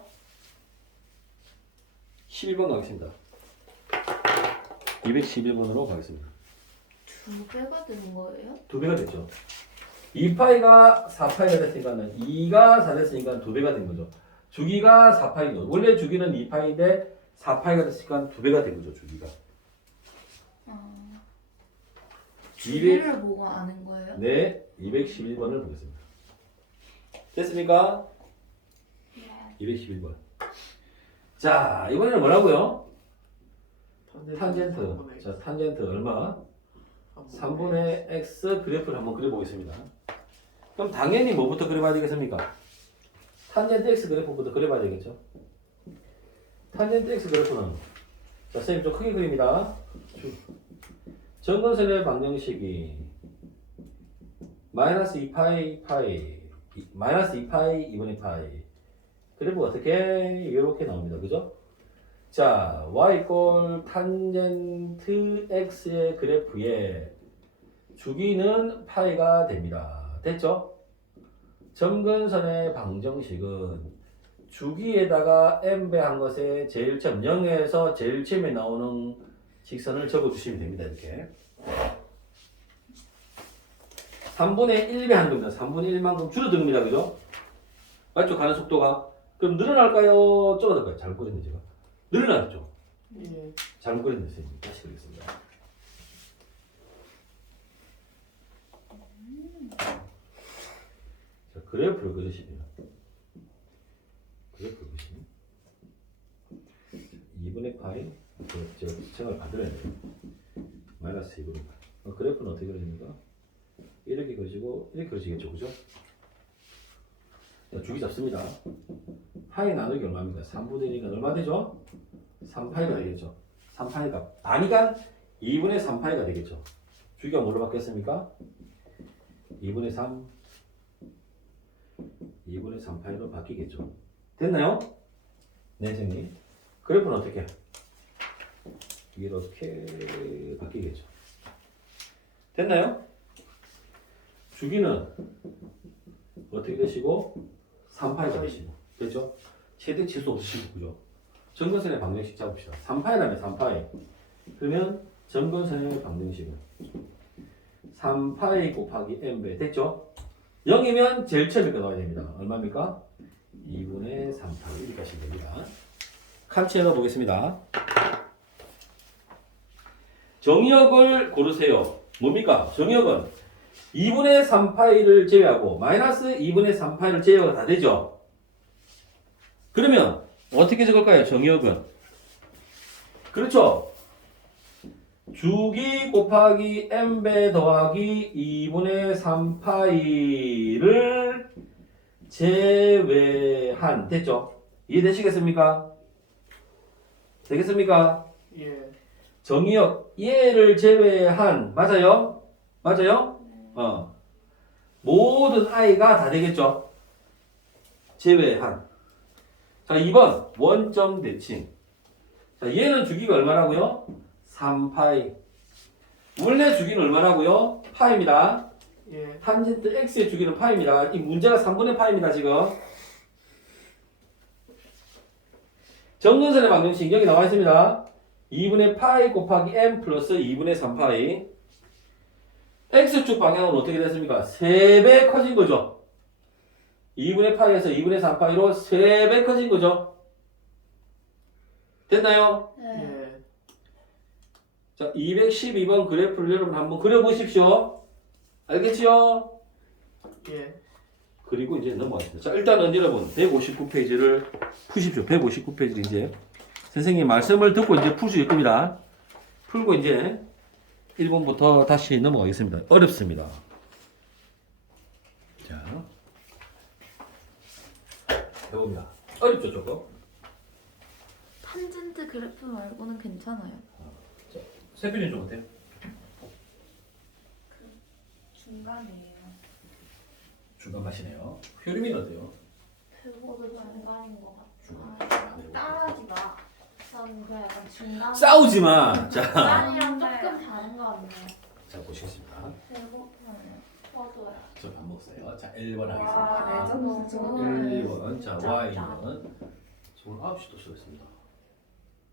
11번 가겠습니다. 211번으로 가겠습니다. 두 배가 되는 거예요? 2배가 됐죠. 2파이가 4파이가 됐으니까 2가 4 됐으니까 2배가 된 거죠. 주기가 4파이죠. 원래 주기는 2파이인데 4파이가 됐으니까 2배가 된 거죠. 주기가. 주기를 보고 아는 거예요? 네, 211번을 보겠습니다. 됐습니까? 네. 211번. 자, 이번에는 뭐라고요? 탄젠트. 3분의 자, 탄젠트 얼마? 3분의 x 그래프를 한번 그려보겠습니다. 그럼 당연히 뭐부터 그려봐야 되겠습니까? 탄젠트 x 그래프부터 그려봐야 되겠죠? 탄젠트 x 그래프는 자, 선생님 좀 크게 그립니다. 정근선의 방정식이 마이너스 2파이 파이 마이너스 2파이 2분의 파이 그래프 어떻게 이렇게 나옵니다. 그죠? 자, y 꼴 탄젠트 x의 그래프에 주기는 파이가 됩니다. 됐죠? 점근선의 방정식은 주기에다가 n배 한 것에 제일점 0에서 제일점에 나오는 직선을 적어주시면 됩니다. 이렇게 3분의 1배 하는 겁니다. 3분의 1만큼 줄어듭니다. 그죠? 맞죠? 가는 속도가. 그럼 늘어날까요? 줄어들까요? 잘못 그렸네 제가. 늘어났죠? 예. 잘못 그렸네 선생님. 다시 그리겠습니다. 자, 그래프를 그리시면 그래프를 그리시면 2분의 파이 제가 지층을 만들어야 돼요. 마이너스 2분의 파이. 그래프는 어떻게 그려집니까? 이렇게 그려지고 이렇게 그려지겠죠. 그죠? 자, 주기 잡습니다. 파이 나누기 얼마입니까? 3분의 1이니까 얼마 되죠? 3파이가 되겠죠. 3파이가 반이간 2분의 3파이가 되겠죠. 주기가 뭘로 바뀌었습니까? 2분의 3 2분의 3파이로 바뀌겠죠. 됐나요? 네, 선생님. 그래프는 어떻게? 이렇게 바뀌겠죠. 됐나요? 주기는 어떻게 되시고 3파이가 되시고 됐죠? 최대 치수 없으시고 그죠? 점근선의 방정식 잡읍시다. 3파이라면 3파이 그러면 점근선의 방정식은 3파이 곱하기 n배 됐죠? 0이면 제일 처음에 나와야 됩니다. 얼마입니까? 2분의 3파이 이렇게 하시면 됩니다. 칸치해 넣어 보겠습니다. 정역을 고르세요. 뭡니까? 정역은 2분의 3파이를 제외하고 마이너스 2분의 3파이를 제외가 다 되죠. 그러면 어떻게 적을까요? 정의역은 그렇죠. 주기 곱하기 n배 더하기 2분의 3파이를 제외한 됐죠? 이해되시겠습니까? 되겠습니까? 예. 정의역 얘를 제외한 맞아요? 맞아요? 모든 i가 다 되겠죠? 제외한. 자, 2번 원점 대칭. 자, 얘는 주기가 얼마라고요? 3파이. 원래 주기는 얼마라고요? 파입니다. 예. 탄젠트 x의 주기는 파입니다. 이 문제가 3분의 파입니다, 지금. 정근선의 방정식 여기 나와 있습니다. 2분의 파이 곱하기 m 플러스 2분의 3파이. x축 방향은 어떻게 됐습니까? 3배 커진 거죠. 2분의 파이에서 2분의 3파이로 3배 커진 거죠. 됐나요? 네. 예. 자, 212번 그래프를 여러분 한번 그려보십시오. 알겠지요? 예. 그리고 이제 넘어가겠습니다. 자, 일단은 여러분 159페이지를 푸십시오. 159페이지를 이제 선생님 말씀을 듣고 이제 풀 수 있을 겁니다. 풀고 이제 1번부터 다시 넘어가겠습니다. 어렵습니다. 자, 해봅니다. 어렵죠, 조금? 탄젠트 그래프 말고는 괜찮아요. 세빈이 좀 어때요? 중간이에요. 중간 맛이네요. 효림이는 어때요? 그거도 중간인 것 중간. 같아요. 따라하지 마. 저는 그 약간 중간. 싸우지 마! 자, 중간이랑 조금 다른 것 같네요. 자 보시겠습니다. 배고파요. 저도요. 저 밥 먹었어요. 자, 1번 와, 하겠습니다. 레전드. 1번. 자, Y는 오늘 9시 도시였습니다.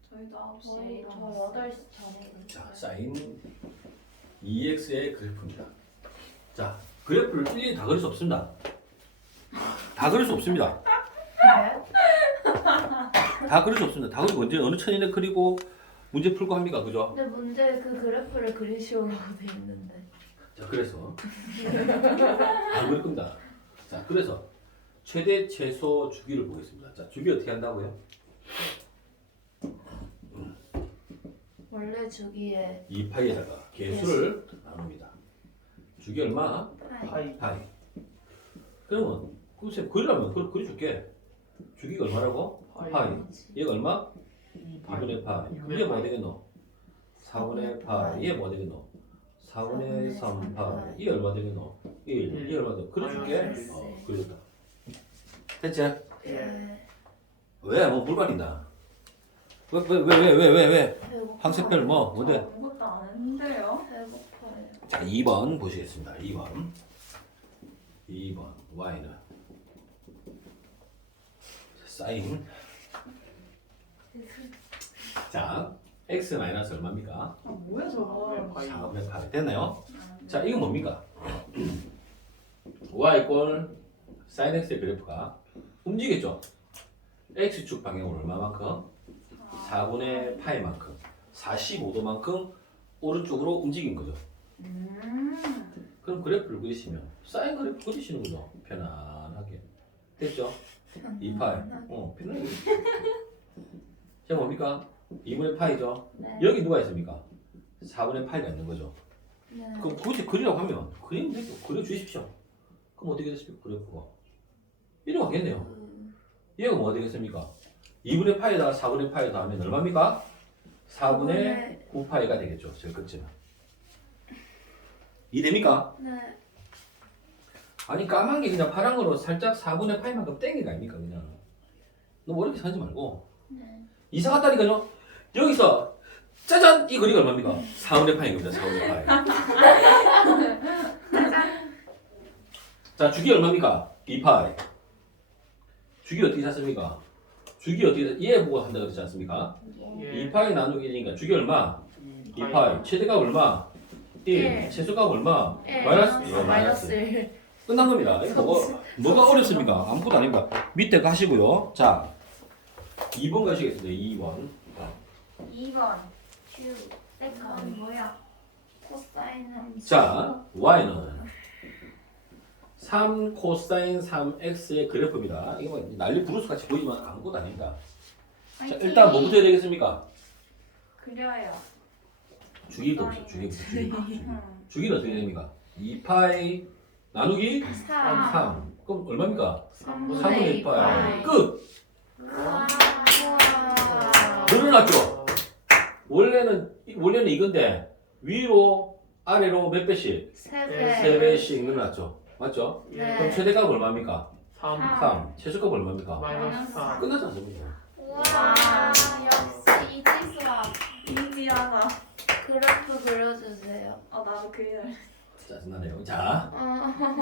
저희도 9시에 저 8시 전에. 자, 사인 2x의 그래프입니다. 자, 그래프를 일일이 다 그릴 수 없습니다. 다 그릴 수 없습니다. 다 그릴 수 없습니다. 다 그리고 언제 어느 천인에 그리고 문제 풀고 합니까? 그죠? 근데 문제 그 그래프를 그리시오라고 돼 있는데. 자, 그래서 안 그릴 겁니다. 자, 그래서 최대 최소 주기를 보겠습니다. 자, 주기 어떻게 한다고요? 원래 주기에 2파이에다가 개수를 나눕니다. 주기 얼마? 파이. 파이. 그러면 글쎄 그리려면 그려줄게. 주기가 얼마라고? 파이. 얘가 얼마? 2분의 파이. 이게 뭐 되겠노? 4분의 파이. 얘 뭐 되겠노? 4분의 3 파이. 이게 얼마 되겠노? 1. 이게 얼마 되겠노? 그려줄게. 그려줬다. 됐지? 예. 왜? 뭐 물갈린다. 왜? 배고파요. 항색별 뭐? 뭐대? 아무것도 안 했는데요. 배고파요. 자, 2번 보시겠습니다. 2번 y는 사인. 자, x 마이너스 얼마입니까? 뭐야 4분의 8 됐나요? 자, 이건 뭡니까? y 이꼴 sin x의 그래프가 움직였죠? x축 방향으로 얼마만큼? 4분의 파이만큼 45도만큼 오른쪽으로 움직인 거죠. 그럼 그래프를 그리시면 사인 그래프 그리시는 거죠. 편안하게. 됐죠? 2파이. 편하게. 자, 뭡니까? 2분의 파이죠? 네. 여기 누가 있습니까? 4분의 파이가 있는 거죠. 네. 그럼 굳이 그리라고 하면 그리면 되죠. 그려주십시오. 그럼 어떻게 됐습니까? 그래프가. 이렇게 가겠네요. 얘가 뭐 되겠습니까? 2분의 파이에다가 4분의 파이 더하면 얼마입니까? 4분의 9파이가 되겠죠. 제일 끝쯤은. 이해됩니까? 네. 아니 까만 게 그냥 파란 거로 살짝 4분의 파이만큼 땡긴 거 아닙니까? 그냥. 너무 어렵게 사지 말고. 네. 이사 갔다니까요. 여기서 짜잔! 이 거리가 얼마입니까? 4분의 파인 겁니다. 4분의 파이. 자, 주기 얼마입니까? 2파이. 주기 어떻게 샀습니까? 주기 어떻게 얘 보고 한다고 그랬지 않습니까? 예. 2파이 나누기 1이니까 주기 얼마? 2파이. 최대값 얼마? 1. 일. 최소값 얼마? 예, 마이너스 1. 끝난 겁니다. 이거 뭐가 어렵습니까? 아무것도 아닙니다. 밑에 가시고요. 자, 2번 가시겠습니다. 2번. 2번 Q 세컨 뭐야? 코사인 함수. 자, y는 3 코사인 3x의 그래프입니다. 이거 뭐 난리 부르스 같이 보이지만 아무것도 아닙니다. 자, 일단 뭐부터 해야 되겠습니까? 그려요. 주기부터 봅시다. 주기부터. 음. 주기는 어떻게 됩니까? 2파이 나누기 3. 3. 그럼 얼마입니까? 3분의 3분의 2파이. 끝! 우와. 늘어났죠? 원래는 이건데 위로 아래로 몇 배씩? 네. 3배씩 늘어났죠? 맞죠? 예. 그럼 최대값 얼마입니까? 3 3. 최소값 얼마입니까? 마이너스 3 끝나지 않습니까? 우와. 역시 이지수학. 인지하다. 그래프 그려주세요. 나도 그려. 짜증나네요. 자,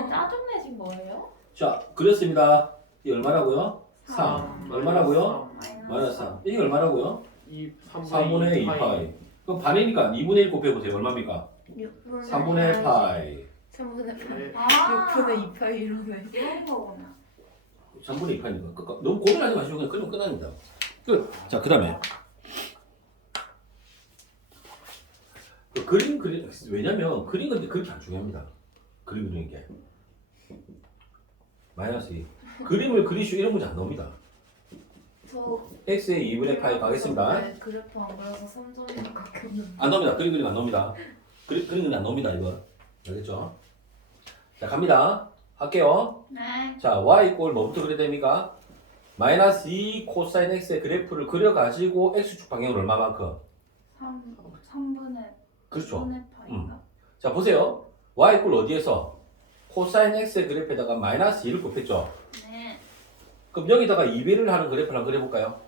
짜증내신 거예요? 자 그렸습니다. 이 얼마라고요? 3. 삼. 얼마라고요? 마이너스 마이너스 3. 이게 얼마라고요? 3분의 3분의 2파이. 그럼 반이니까 2분의 1 곱해보세요. 얼마입니까? 6분의 3분의 파이. 3분의 8. 네. 아, 6분의 2파이 이러네. 이런 거구나. 3분의 2파이니까. 너무 고민하지 마시고 그냥 그리면 끝납니다. 끝. 자, 그 다음에. 그림, 왜냐면 그린 건데 그렇게 안 중요합니다. 그림 그리는 게. 마이너스 2. 그림을 그리시오 이런 문제 안 나옵니다. 저 x의 2분의 파이 가겠습니다. 네, 그래프 안 그려서 3점이나 깎였는데. 안 나옵니다. 그림 안 나옵니다. 그림 안 나옵니다. 이거. 알겠죠? 자, 갑니다. 할게요. 네. 자, y 이꼴 뭐부터 그려야 됩니까? 마이너스 2 코사인 x의 그래프를 그려가지고 x축 방향은 얼마만큼? 3분의 그렇죠. 3분의 파이가. 자, 보세요. y 이꼴 어디에서? 코사인 x의 그래프에다가 마이너스 2를 곱했죠. 네. 그럼 여기다가 2배를 하는 그래프를 한번 그려볼까요?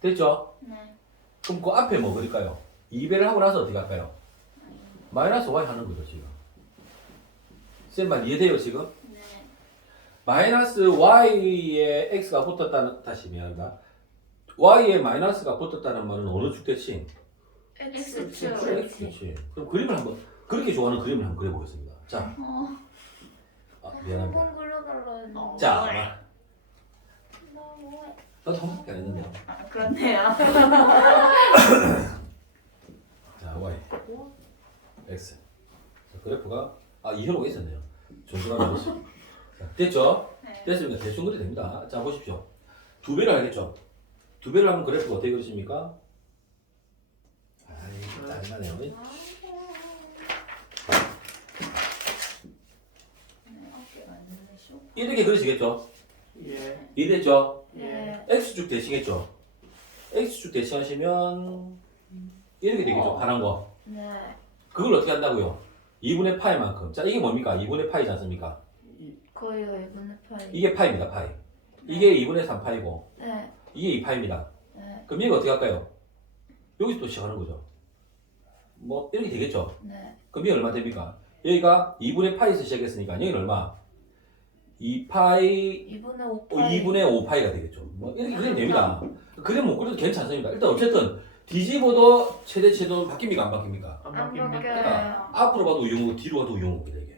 됐죠? 네. 그럼 그 앞에 뭐 그릴까요? 2배를 하고 나서 어떻게 할까요? 마이너스 y 하는 거죠, 지금. 쌤만 이해돼요, 지금? 네. 마이너스 y에 x가 붙었다는, 다시 미안합니다. y에 마이너스가 붙었다는 말은 어느 축 대칭? X축. x 대칭. 그럼 그림을 한번, 그렇게 좋아하는 그림을 한번 그려보겠습니다. 자, 미안합니다. 한번 그려달라 했는데. 자, 나 뭐해? 나도 한 번밖에 안 했는데요. 그렇네요. 자, y, x. 자, 그래프가, 이 혀로가 있었네요. 존중하는 것이. 됐죠? 네. 됐습니다. 대충 그려도 됩니다. 자, 보십시오. 2배를 알겠죠? 2배를 하면 그래프가 어떻게 그리십니까? 아이, 짜증나네요. 어깨가 있는데 쇼. 이렇게 그리시겠죠? 예. 이랬죠? 예. x축 대칭했죠? x축 대칭하시면 이렇게 되겠죠? 파란 거. 네. 그걸 어떻게 한다고요? 2분의 파이만큼. 자, 이게 뭡니까? 2분의 파이지 않습니까? 거의 2분의 8. 이게 파입니다, 파이. 이게 2분의 3파이고, 네. 이게 2파입니다. 네. 그럼 얘가 어떻게 할까요? 여기서 또 시작하는 거죠. 뭐, 이렇게 되겠죠? 네. 그럼 이게 얼마 됩니까? 여기가 2분의 파이에서 시작했으니까, 여기는 얼마? 2파이, 2분의 5파이. 2분의 5파이가 되겠죠. 뭐, 이렇게 그리면 됩니다. 그림 못 그려도 괜찮습니다. 일단 어쨌든, 뒤집어도 최대치도 바뀝니까? 안 바뀝니까? 안 안 바뀝니까? 바뀌어요. 앞으로 봐도 우용우고, 뒤로 가도 우용우입니다, 이게.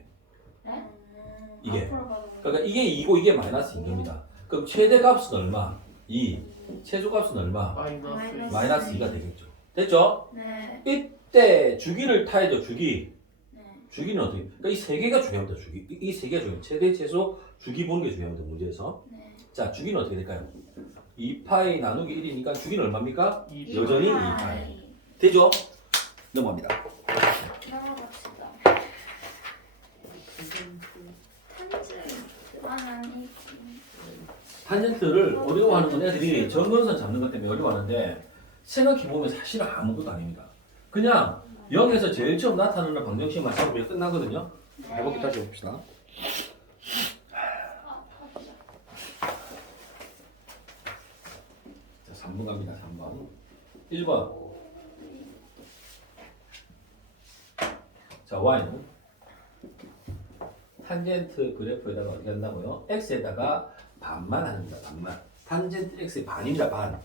이게. 앞으로 가도 그러니까 이게 2고 이게 마이너스인 겁니다. 그럼 최대값은 얼마? 2. 최소값은 얼마? 마이너스 마이너스 2가 되겠죠. 됐죠? 네. 이때 주기를 타야죠. 주기. 네. 주기는 어떻게? 그러니까 이 세 개가 중요합니다. 주기. 이 세 개가 중요해요. 최대, 최소, 주기 보는 게 중요합니다. 문제에서. 네. 자, 주기는 어떻게 될까요? 2파이 나누기 1이니까 주기는 얼마입니까? 2 여전히 2파이. 되죠? 넘어갑니다. 넘어갑시다. 아니. 탄젠트를 어려워하는 건 애들이 점근선 잡는 것 때문에 어려워하는데 생각해보면 사실은 아무것도 아닙니다. 그냥 0에서 제일 처음 나타나는 방정식만 잡으면 끝나거든요. 해볼게 다시 해봅시다. 자, 3번 갑니다. 3번. 1번. 자, y는 탄젠트 그래프에다가 어떻게 한다고요? x에다가 반만 합니다. 반만. 탄젠트 x의 반입니다. 반.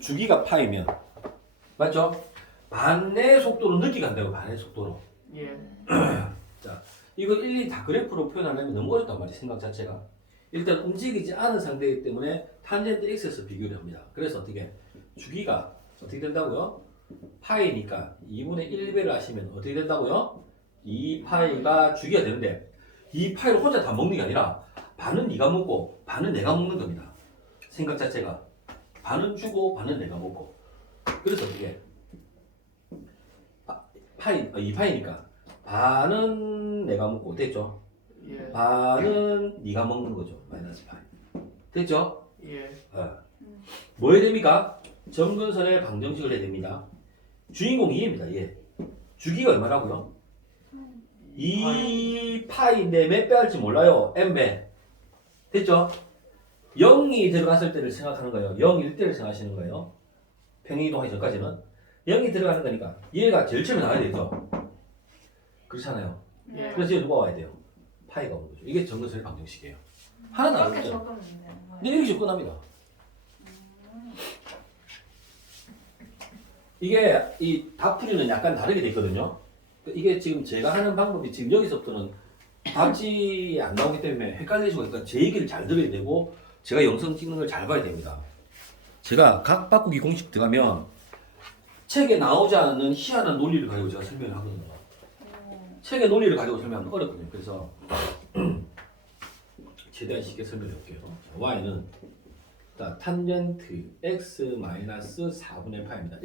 주기가 파이면 맞죠? 반의 속도로 늦게 간다고. 반의 속도로. 예. 자, 이거 일일이 다 그래프로 표현하려면 너무 어렵단 말이에요. 생각 자체가. 일단 움직이지 않은 상태이기 때문에 탄젠트 x에서 비교를 합니다. 그래서 어떻게 주기가 어떻게 된다고요? 파이니까 2분의 1배를 하시면 어떻게 된다고요? 2파이가 주기가 되는데 이 파이를 혼자 다 먹는 게 아니라 반은 네가 먹고 반은 내가 먹는 겁니다. 생각 자체가 반은 주고 반은 내가 먹고. 그래서 어떻게 파이 2파이니까 반은 내가 먹고 됐죠? 예. 반은 네가 먹는 거죠. 마이너스 파이. 됐죠? 예. 뭐 해야 됩니까? 점근선의 방정식을 해야 됩니다. 주인공 2입니다. 예. 주기가 얼마라고요? 2파이인데 몇 배 할지 몰라요. n배. 됐죠? 0이 들어갔을 때를 생각하는 거예요. 0, 1대를 생각하시는 거예요. 평행이동하기 전까지는. 0이 들어가는 거니까 얘가 제일 처음에 나와야 되죠. 그렇잖아요. 예. 그래서 얘 누가 와야 돼요? 파이가 오는 거죠. 이게 점근선의 방정식이에요. 하나도 안 이렇게 어렵죠. 적으면 되는 거예요. 근데 이렇게 집 끝납니다. 이게 이 답풀이는 약간 다르게 돼 있거든요. 이게 지금 제가 하는 방법이 지금 여기서부터는 답지 안 나오기 때문에 헷갈리시고 그러니까 제 얘기를 잘 들어야 되고 제가 영상 찍는 걸 잘 봐야 됩니다. 제가 각 바꾸기 공식 들어가면 책에 나오지 않는 희한한 논리를 가지고 제가 설명을 하거든요. 책의 논리를 가지고 설명하면 어렵거든요. 그래서 최대한 쉽게 설명해 볼게요. 자, y는 자, 탄젠트 x 마이너스 4분의 파입니다.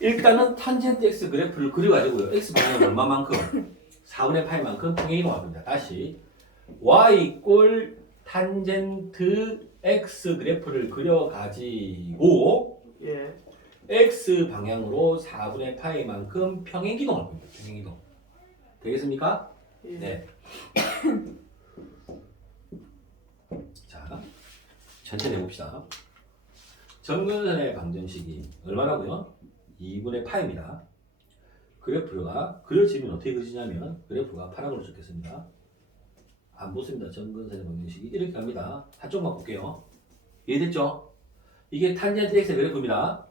일단은 탄젠트 x 그래프를 그려가지고요. x 방향은 얼마만큼? 4분의 파이만큼 평행이동할 겁니다. 다시 y 꼴 탄젠트 x 그래프를 그려가지고 예. x 방향으로 4분의 파이만큼 평행이동할 겁니다. 평행이동. 되겠습니까? 예. 네. 자, 천천히 해봅시다. 점근선의 방정식이 얼마라고요? 2분의 파입니다. 그래프가 그려지면 어떻게 그려지냐면 그래프가 파란으로 적겠습니다. 안 붙습니다. 점근선의 방정식이 이렇게 갑니다. 한쪽만 볼게요. 이해됐죠? 이게 탄젠트 x의 그래프입니다.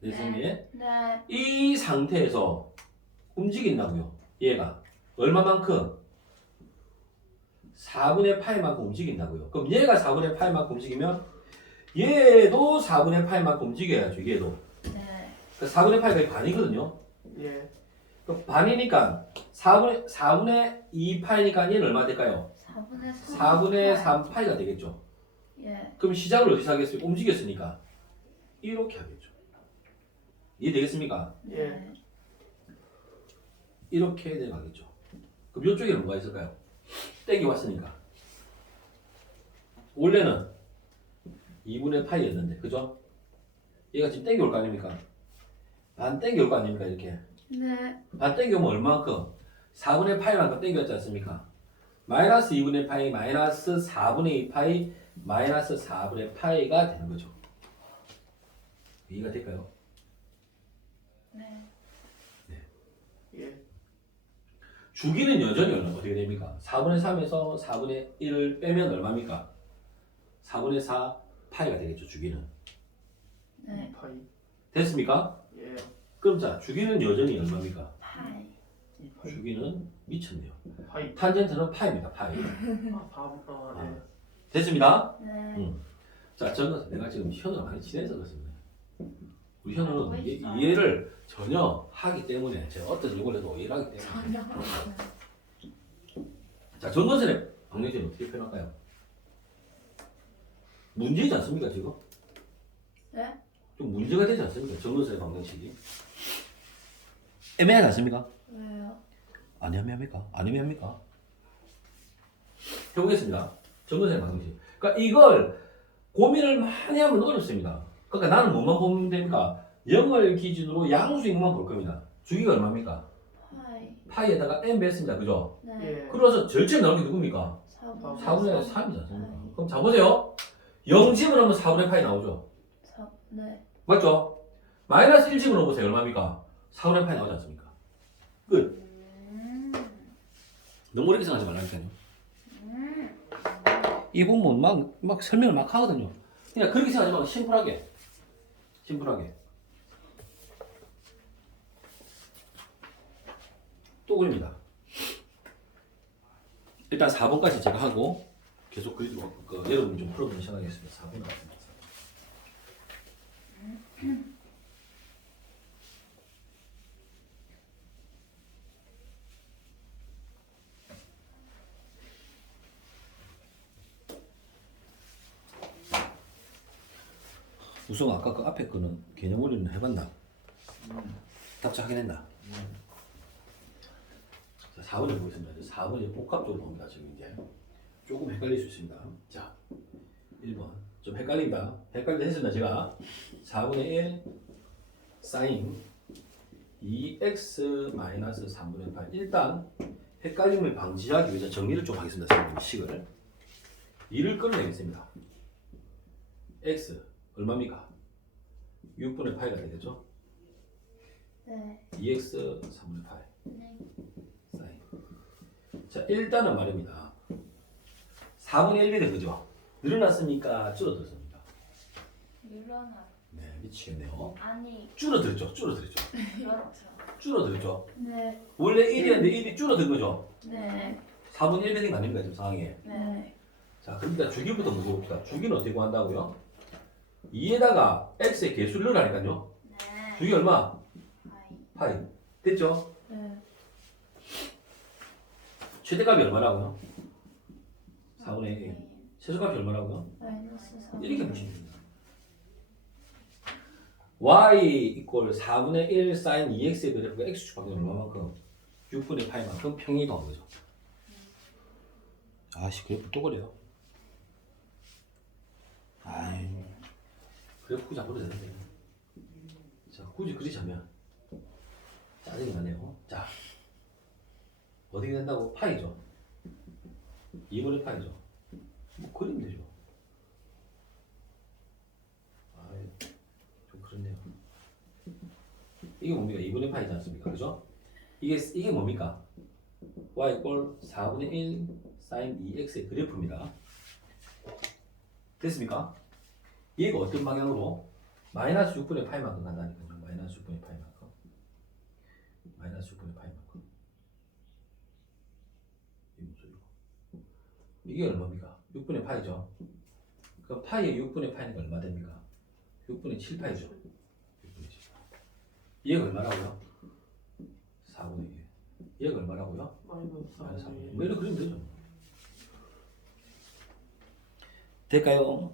내 선생님. 네. 이 상태에서 움직인다고요. 얘가 얼마만큼? 4분의 파이만큼 움직인다고요. 그럼 얘가 4분의 파이만큼 움직이면 얘도 4분의 파이만큼 움직여야죠. 얘도. 네. 그러니까 4분의 파이가 반이거든요. 예. 그럼 반이니까 4분의 2파이니까 얘는 얼마 될까요? 4분의 3. 4분의 3파이가 되겠죠. 예. 그럼 시작을 어디서 하겠어요? 움직였으니까 이렇게 하겠죠. 이해되겠습니까? 예. 네. 이렇게 내려가겠죠. 그럼 이쪽에는 뭐가 있을까요? 땡겨 왔으니까. 원래는 2분의 파이였는데, 그죠? 얘가 지금 땡겨 올 거 아닙니까? 반 땡겨 올 거 아닙니까? 이렇게. 네. 반 땡겨 오면 얼마만큼? 4분의 파이만큼 땡겼지 않습니까? 마이너스 2분의 파이, 마이너스 4분의 2 파이, 마이너스 4분의 파이가 되는 거죠. 이해가 될까요? 네. 예. 주기는 여전히 얼마 어떻게 됩니까? 4분의 3에서 4분의 1을 빼면 얼마입니까? 4분의 4 파이가 되겠죠. 주기는. 네. 파이. 됐습니까? 예. 그럼 자 주기는 여전히 얼마입니까? 파이. 2파이. 주기는 미쳤네요. 파이. 탄젠트는 파입니다. 파이. 네. 됐습니다? 네. 자 저는 내가 지금 현우랑 많이 친해서 그렇습니다. 우리 현우는 알고 있어요. 이해를 전혀 하기 때문에 제가 어떤 요구를 해도 이해를 하기 때문에. 자 전건선의 방정식은 어떻게 표현할까요? 문제이지 않습니까 지금? 네? 좀 문제가 되지 않습니까? 전건선의 방정식이 애매하지 않습니까? 왜요? 안 애매합니까? 안 애매합니까? 해보겠습니다. 전건선의 방정식. 그러니까 이걸 고민을 많이 하면 어렵습니다. 그러니까 나는 뭐만 보면 됩니까? 0을 기준으로 양수인만 볼 겁니다. 주기가 얼마입니까? 파이. 파이에다가 n 배했습니다. 그죠? 네. 예. 그래서 제일 처음 나오는 게 누굽니까? 4분의 4분의 3이지 않습니까? 그럼 자 보세요. 0 집어넣으면 4분의 파이 나오죠? 4. 네. 맞죠? 마이너스 1 집어넣어보세요. 얼마입니까? 4분의 파이 나오지 않습니까? 끝. 너무 어렵게 생각하지 말라니까요. 이 부분 막 설명을 막 하거든요. 그냥 그렇게 생각하지 말고 심플하게. 또 그립니다. 일단 4번까지 제가 하고 계속 그리도록 여러분 좀 풀어보는 시간이겠습니다. 4번 나왔습니다. 우선 아까 그 앞에 거는 개념 원리는 해봤나? 답자 확인했나? 자, 4번에 보겠습니다. 4번이 복합적으로 봅니다. 지금 이제 조금 헷갈릴 수 있습니다. 자, 1번 좀 헷갈린다. 헷갈린다 했습니다. 제가 4분의 1 사인 2x 마이너스 3분의 8 일단 헷갈림을 방지하기 위해서 정리를 좀 하겠습니다. 선생님 식을 2를 끌어내겠습니다. x 얼마입니까? 6분의 8가 되겠죠? 네. 2x 3분의 8 네. 사인. 자, 일단은 말입니다. 4분의 1이 된 거죠? 늘어났습니까? 줄어들었습니까? 늘어나. 네, 미치겠네요. 아니 줄어들었죠? 줄어들었죠? 그렇죠. 줄어들었죠? 네. 원래 1이었는데 1이 줄어든 거죠? 네. 4분의 1 되는 거 아닙니까? 지금 상황에. 네. 자, 그럼 일단 주기부터 먼저 봅시다. 주기는 어떻게 구한다고요? 2에다가 x의 개수를 넣으라니까요. 네. 주기 얼마? 아이. 파이. 됐죠? 네. 최대값이 얼마라고요? 4분의 1. 최소값이 얼마라고요? 마이너스 3. 이렇게 보시면 됩니다. y 이퀄 4분의 1 사인 2x의 그래프가 x축 방향 얼마만큼? 6분의 8만큼 평이동한 거죠. 아씨, 그래프 또 그래요. 아이, 그래프 굳이 안 그려도 되는데. 자, 굳이 그리자면 짜증이 나네요. 자, 어떻게 된다고? 파이죠. 2분의 파이죠. 뭐 그리면 되죠. 아이, 좀 그렇네요. 이게 뭡니까? 2분의 파이지 않습니까? 그죠? 이게 뭡니까? y 이퀄 4분의 1 사인 2x의 그래프입니다. 됐습니까? 얘가 어떤 방향으로? 마이너스 6분의 파이만큼 간다니까요. 마이너스 6분의 파이만큼. 마이너스 6분의 파이만큼. 이 무슨 소리고? 이게 얼마입니까? 6분의 파이죠. 그럼 파이에 6분의 파이는 얼마 됩니까? 6분의 7파이죠. 6분의 7파이. 얘가 얼마라고요? 4분의 1. 얘가 얼마라고요? 마이너스 마이너스 3분의 3분의 1. 뭐 이렇게 그리면 되죠. 될까요?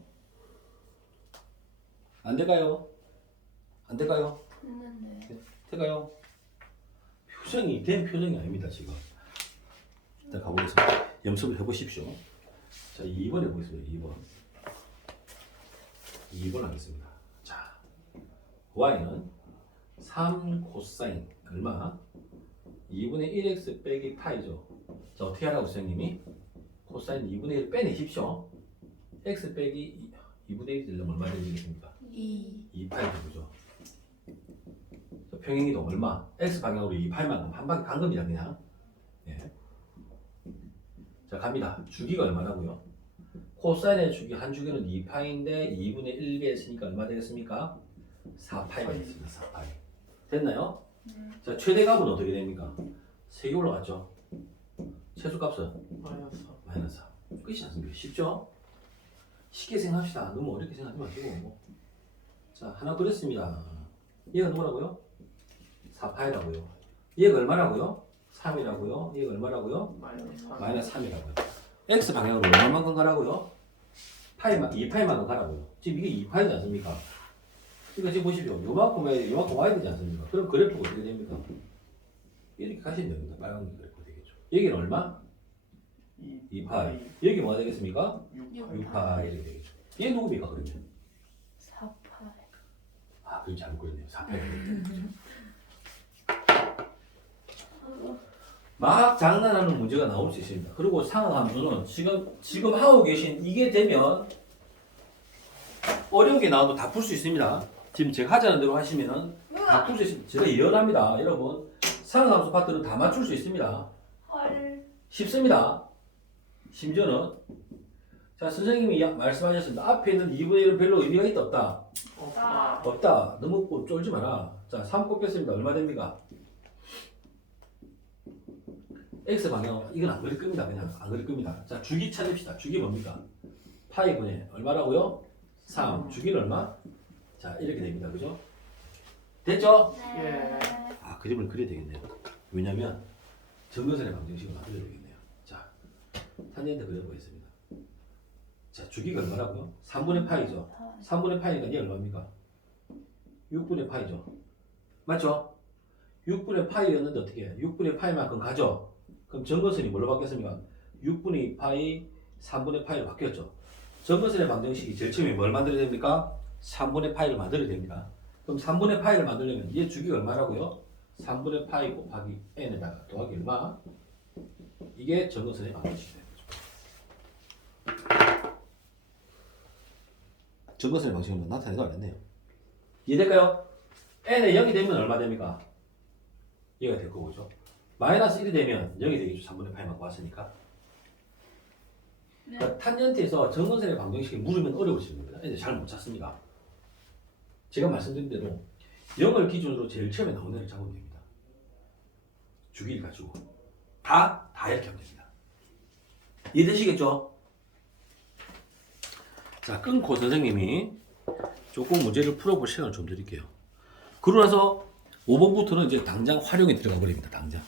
안 될까요? 안 될까요? 했는데. 될까요? 표정이 된 표정이 아닙니다 지금. 일단 가보겠습니다. 염습을 해보십시오. 자, 2번 해보겠습니다. 2번 하겠습니다. 자, y는 3 코사인 얼마? 2분의 1x 빼기 파이죠. 자, 어떻게 하라고 선생님이? 코사인 2분의 1 빼내십시오. x 빼기 2분의 1이 되려면 얼마 되겠습니까? 2파이 되죠. 평행이동 얼마? x 방향으로 2파이만큼 한 방에 간 겁니다 그냥. 예. 자, 갑니다. 주기가 얼마라고요? 코사인의 주기 한 주기는 2파이인데 2분의 1배 했으니까 얼마 되겠습니까? 4파이가 됐습니다. 4파이. 됐나요? 네. 자, 최대값은 어떻게 됩니까? 3개 올라갔죠. 최소값은 마이너스 3. 마이너스 3. 끝이지 않습니까? 쉽죠? 쉽게 생각합시다. 너무 어렵게 생각하지 마시고. 자, 하나 그렸습니다. 얘가 뭐라고요? 4파이라고요. 얘가 얼마라고요? 3이라고요. 얘가 얼마라고요? 마이너스 3. 마이너스 3이라고요. x 방향으로 얼마만큼 가라고요? 2파이만큼 가라고요. 지금 이게 2파이지 않습니까? 그러니까 지금 보십시오. 요만큼 와야 되지 않습니까? 그럼 그래프가 어떻게 됩니까? 이렇게 가시면 됩니다. 빨간 그래프 되겠죠. 여기는 얼마? 2파이. 여기 뭐가 되겠습니까? 6파이 이렇게 되겠죠. 얘 누굽니까 그러면? 4파이. 아, 그럼 잘못 그렸네요. 4파이. 막 장난하는 문제가 나올 수 있습니다. 그리고 상황함수는 지금 하고 계신 이게 되면 어려운 게 나와도 다 풀 수 있습니다. 지금 제가 하자는 대로 하시면은 다 풀 수 있습니다. 제가 예언합니다. 여러분, 상황함수 파트는 다 맞출 수 있습니다. 헐. 쉽습니다. 심지어는 자, 선생님이 말씀하셨습니다. 앞에 있는 2분의 1은 별로 의미가 있다 없다? 없다. 없다. 너무 쫄지 마라. 자, 3 곱했습니다. 얼마 됩니까? x 방향 이건 안 그릴 겁니다. 그냥 안 그릴 겁니다. 자, 주기 찾읍시다. 주기 뭡니까? 파이 분의 얼마라고요? 3. 주기는 얼마? 자, 이렇게 됩니다. 그죠? 됐죠? 네. 아, 그림을 그려야 되겠네요. 왜냐면 점근선의 방정식을 만들어야 되겠네요. 자, 탄젠트 그려보겠습니다. 자, 주기가 얼마라고요? 3분의 파이죠. 3분의 파이가 이게 얼마입니까? 6분의 파이죠. 맞죠? 6분의 파이였는데 어떻게 해요? 6분의 파이만큼 가죠? 그럼 정근선이 뭘로 바뀌었습니까? 6분의 2 파이, 3분의 파이로 바뀌었죠. 정근선의 방정식이 제일 처음에 뭘 만들어야 됩니까? 3분의 파이를 만들어야 됩니다. 그럼 3분의 파이를 만들려면 얘 주기가 얼마라고요? 3분의 파이 곱하기 n에다가 더하기 얼마? 이게 정근선의 방정식이 되는 거죠. 정근선의 방식은 나타내도 안 했네요. 이해될까요? n에 0이 되면 얼마 됩니까? 얘가 될 거고죠. 마이너스 1이 되면 0이 되겠죠. 3분의 파이만 구했으니까. 네. 그러니까 탄젠트에서 정근선의 방정식을 물으면 어려우신 겁니다. 이제 잘 못 찾습니다. 제가 말씀드린 대로 0을 기준으로 제일 처음에 나오는 애를 잡으면 됩니다. 주기를 가지고 다 이렇게 하면 됩니다. 이해되시겠죠? 자, 끊고 선생님이 조금 문제를 풀어볼 시간을 좀 드릴게요. 그러고 나서 5번부터는 이제 당장 활용이 들어가 버립니다. 당장.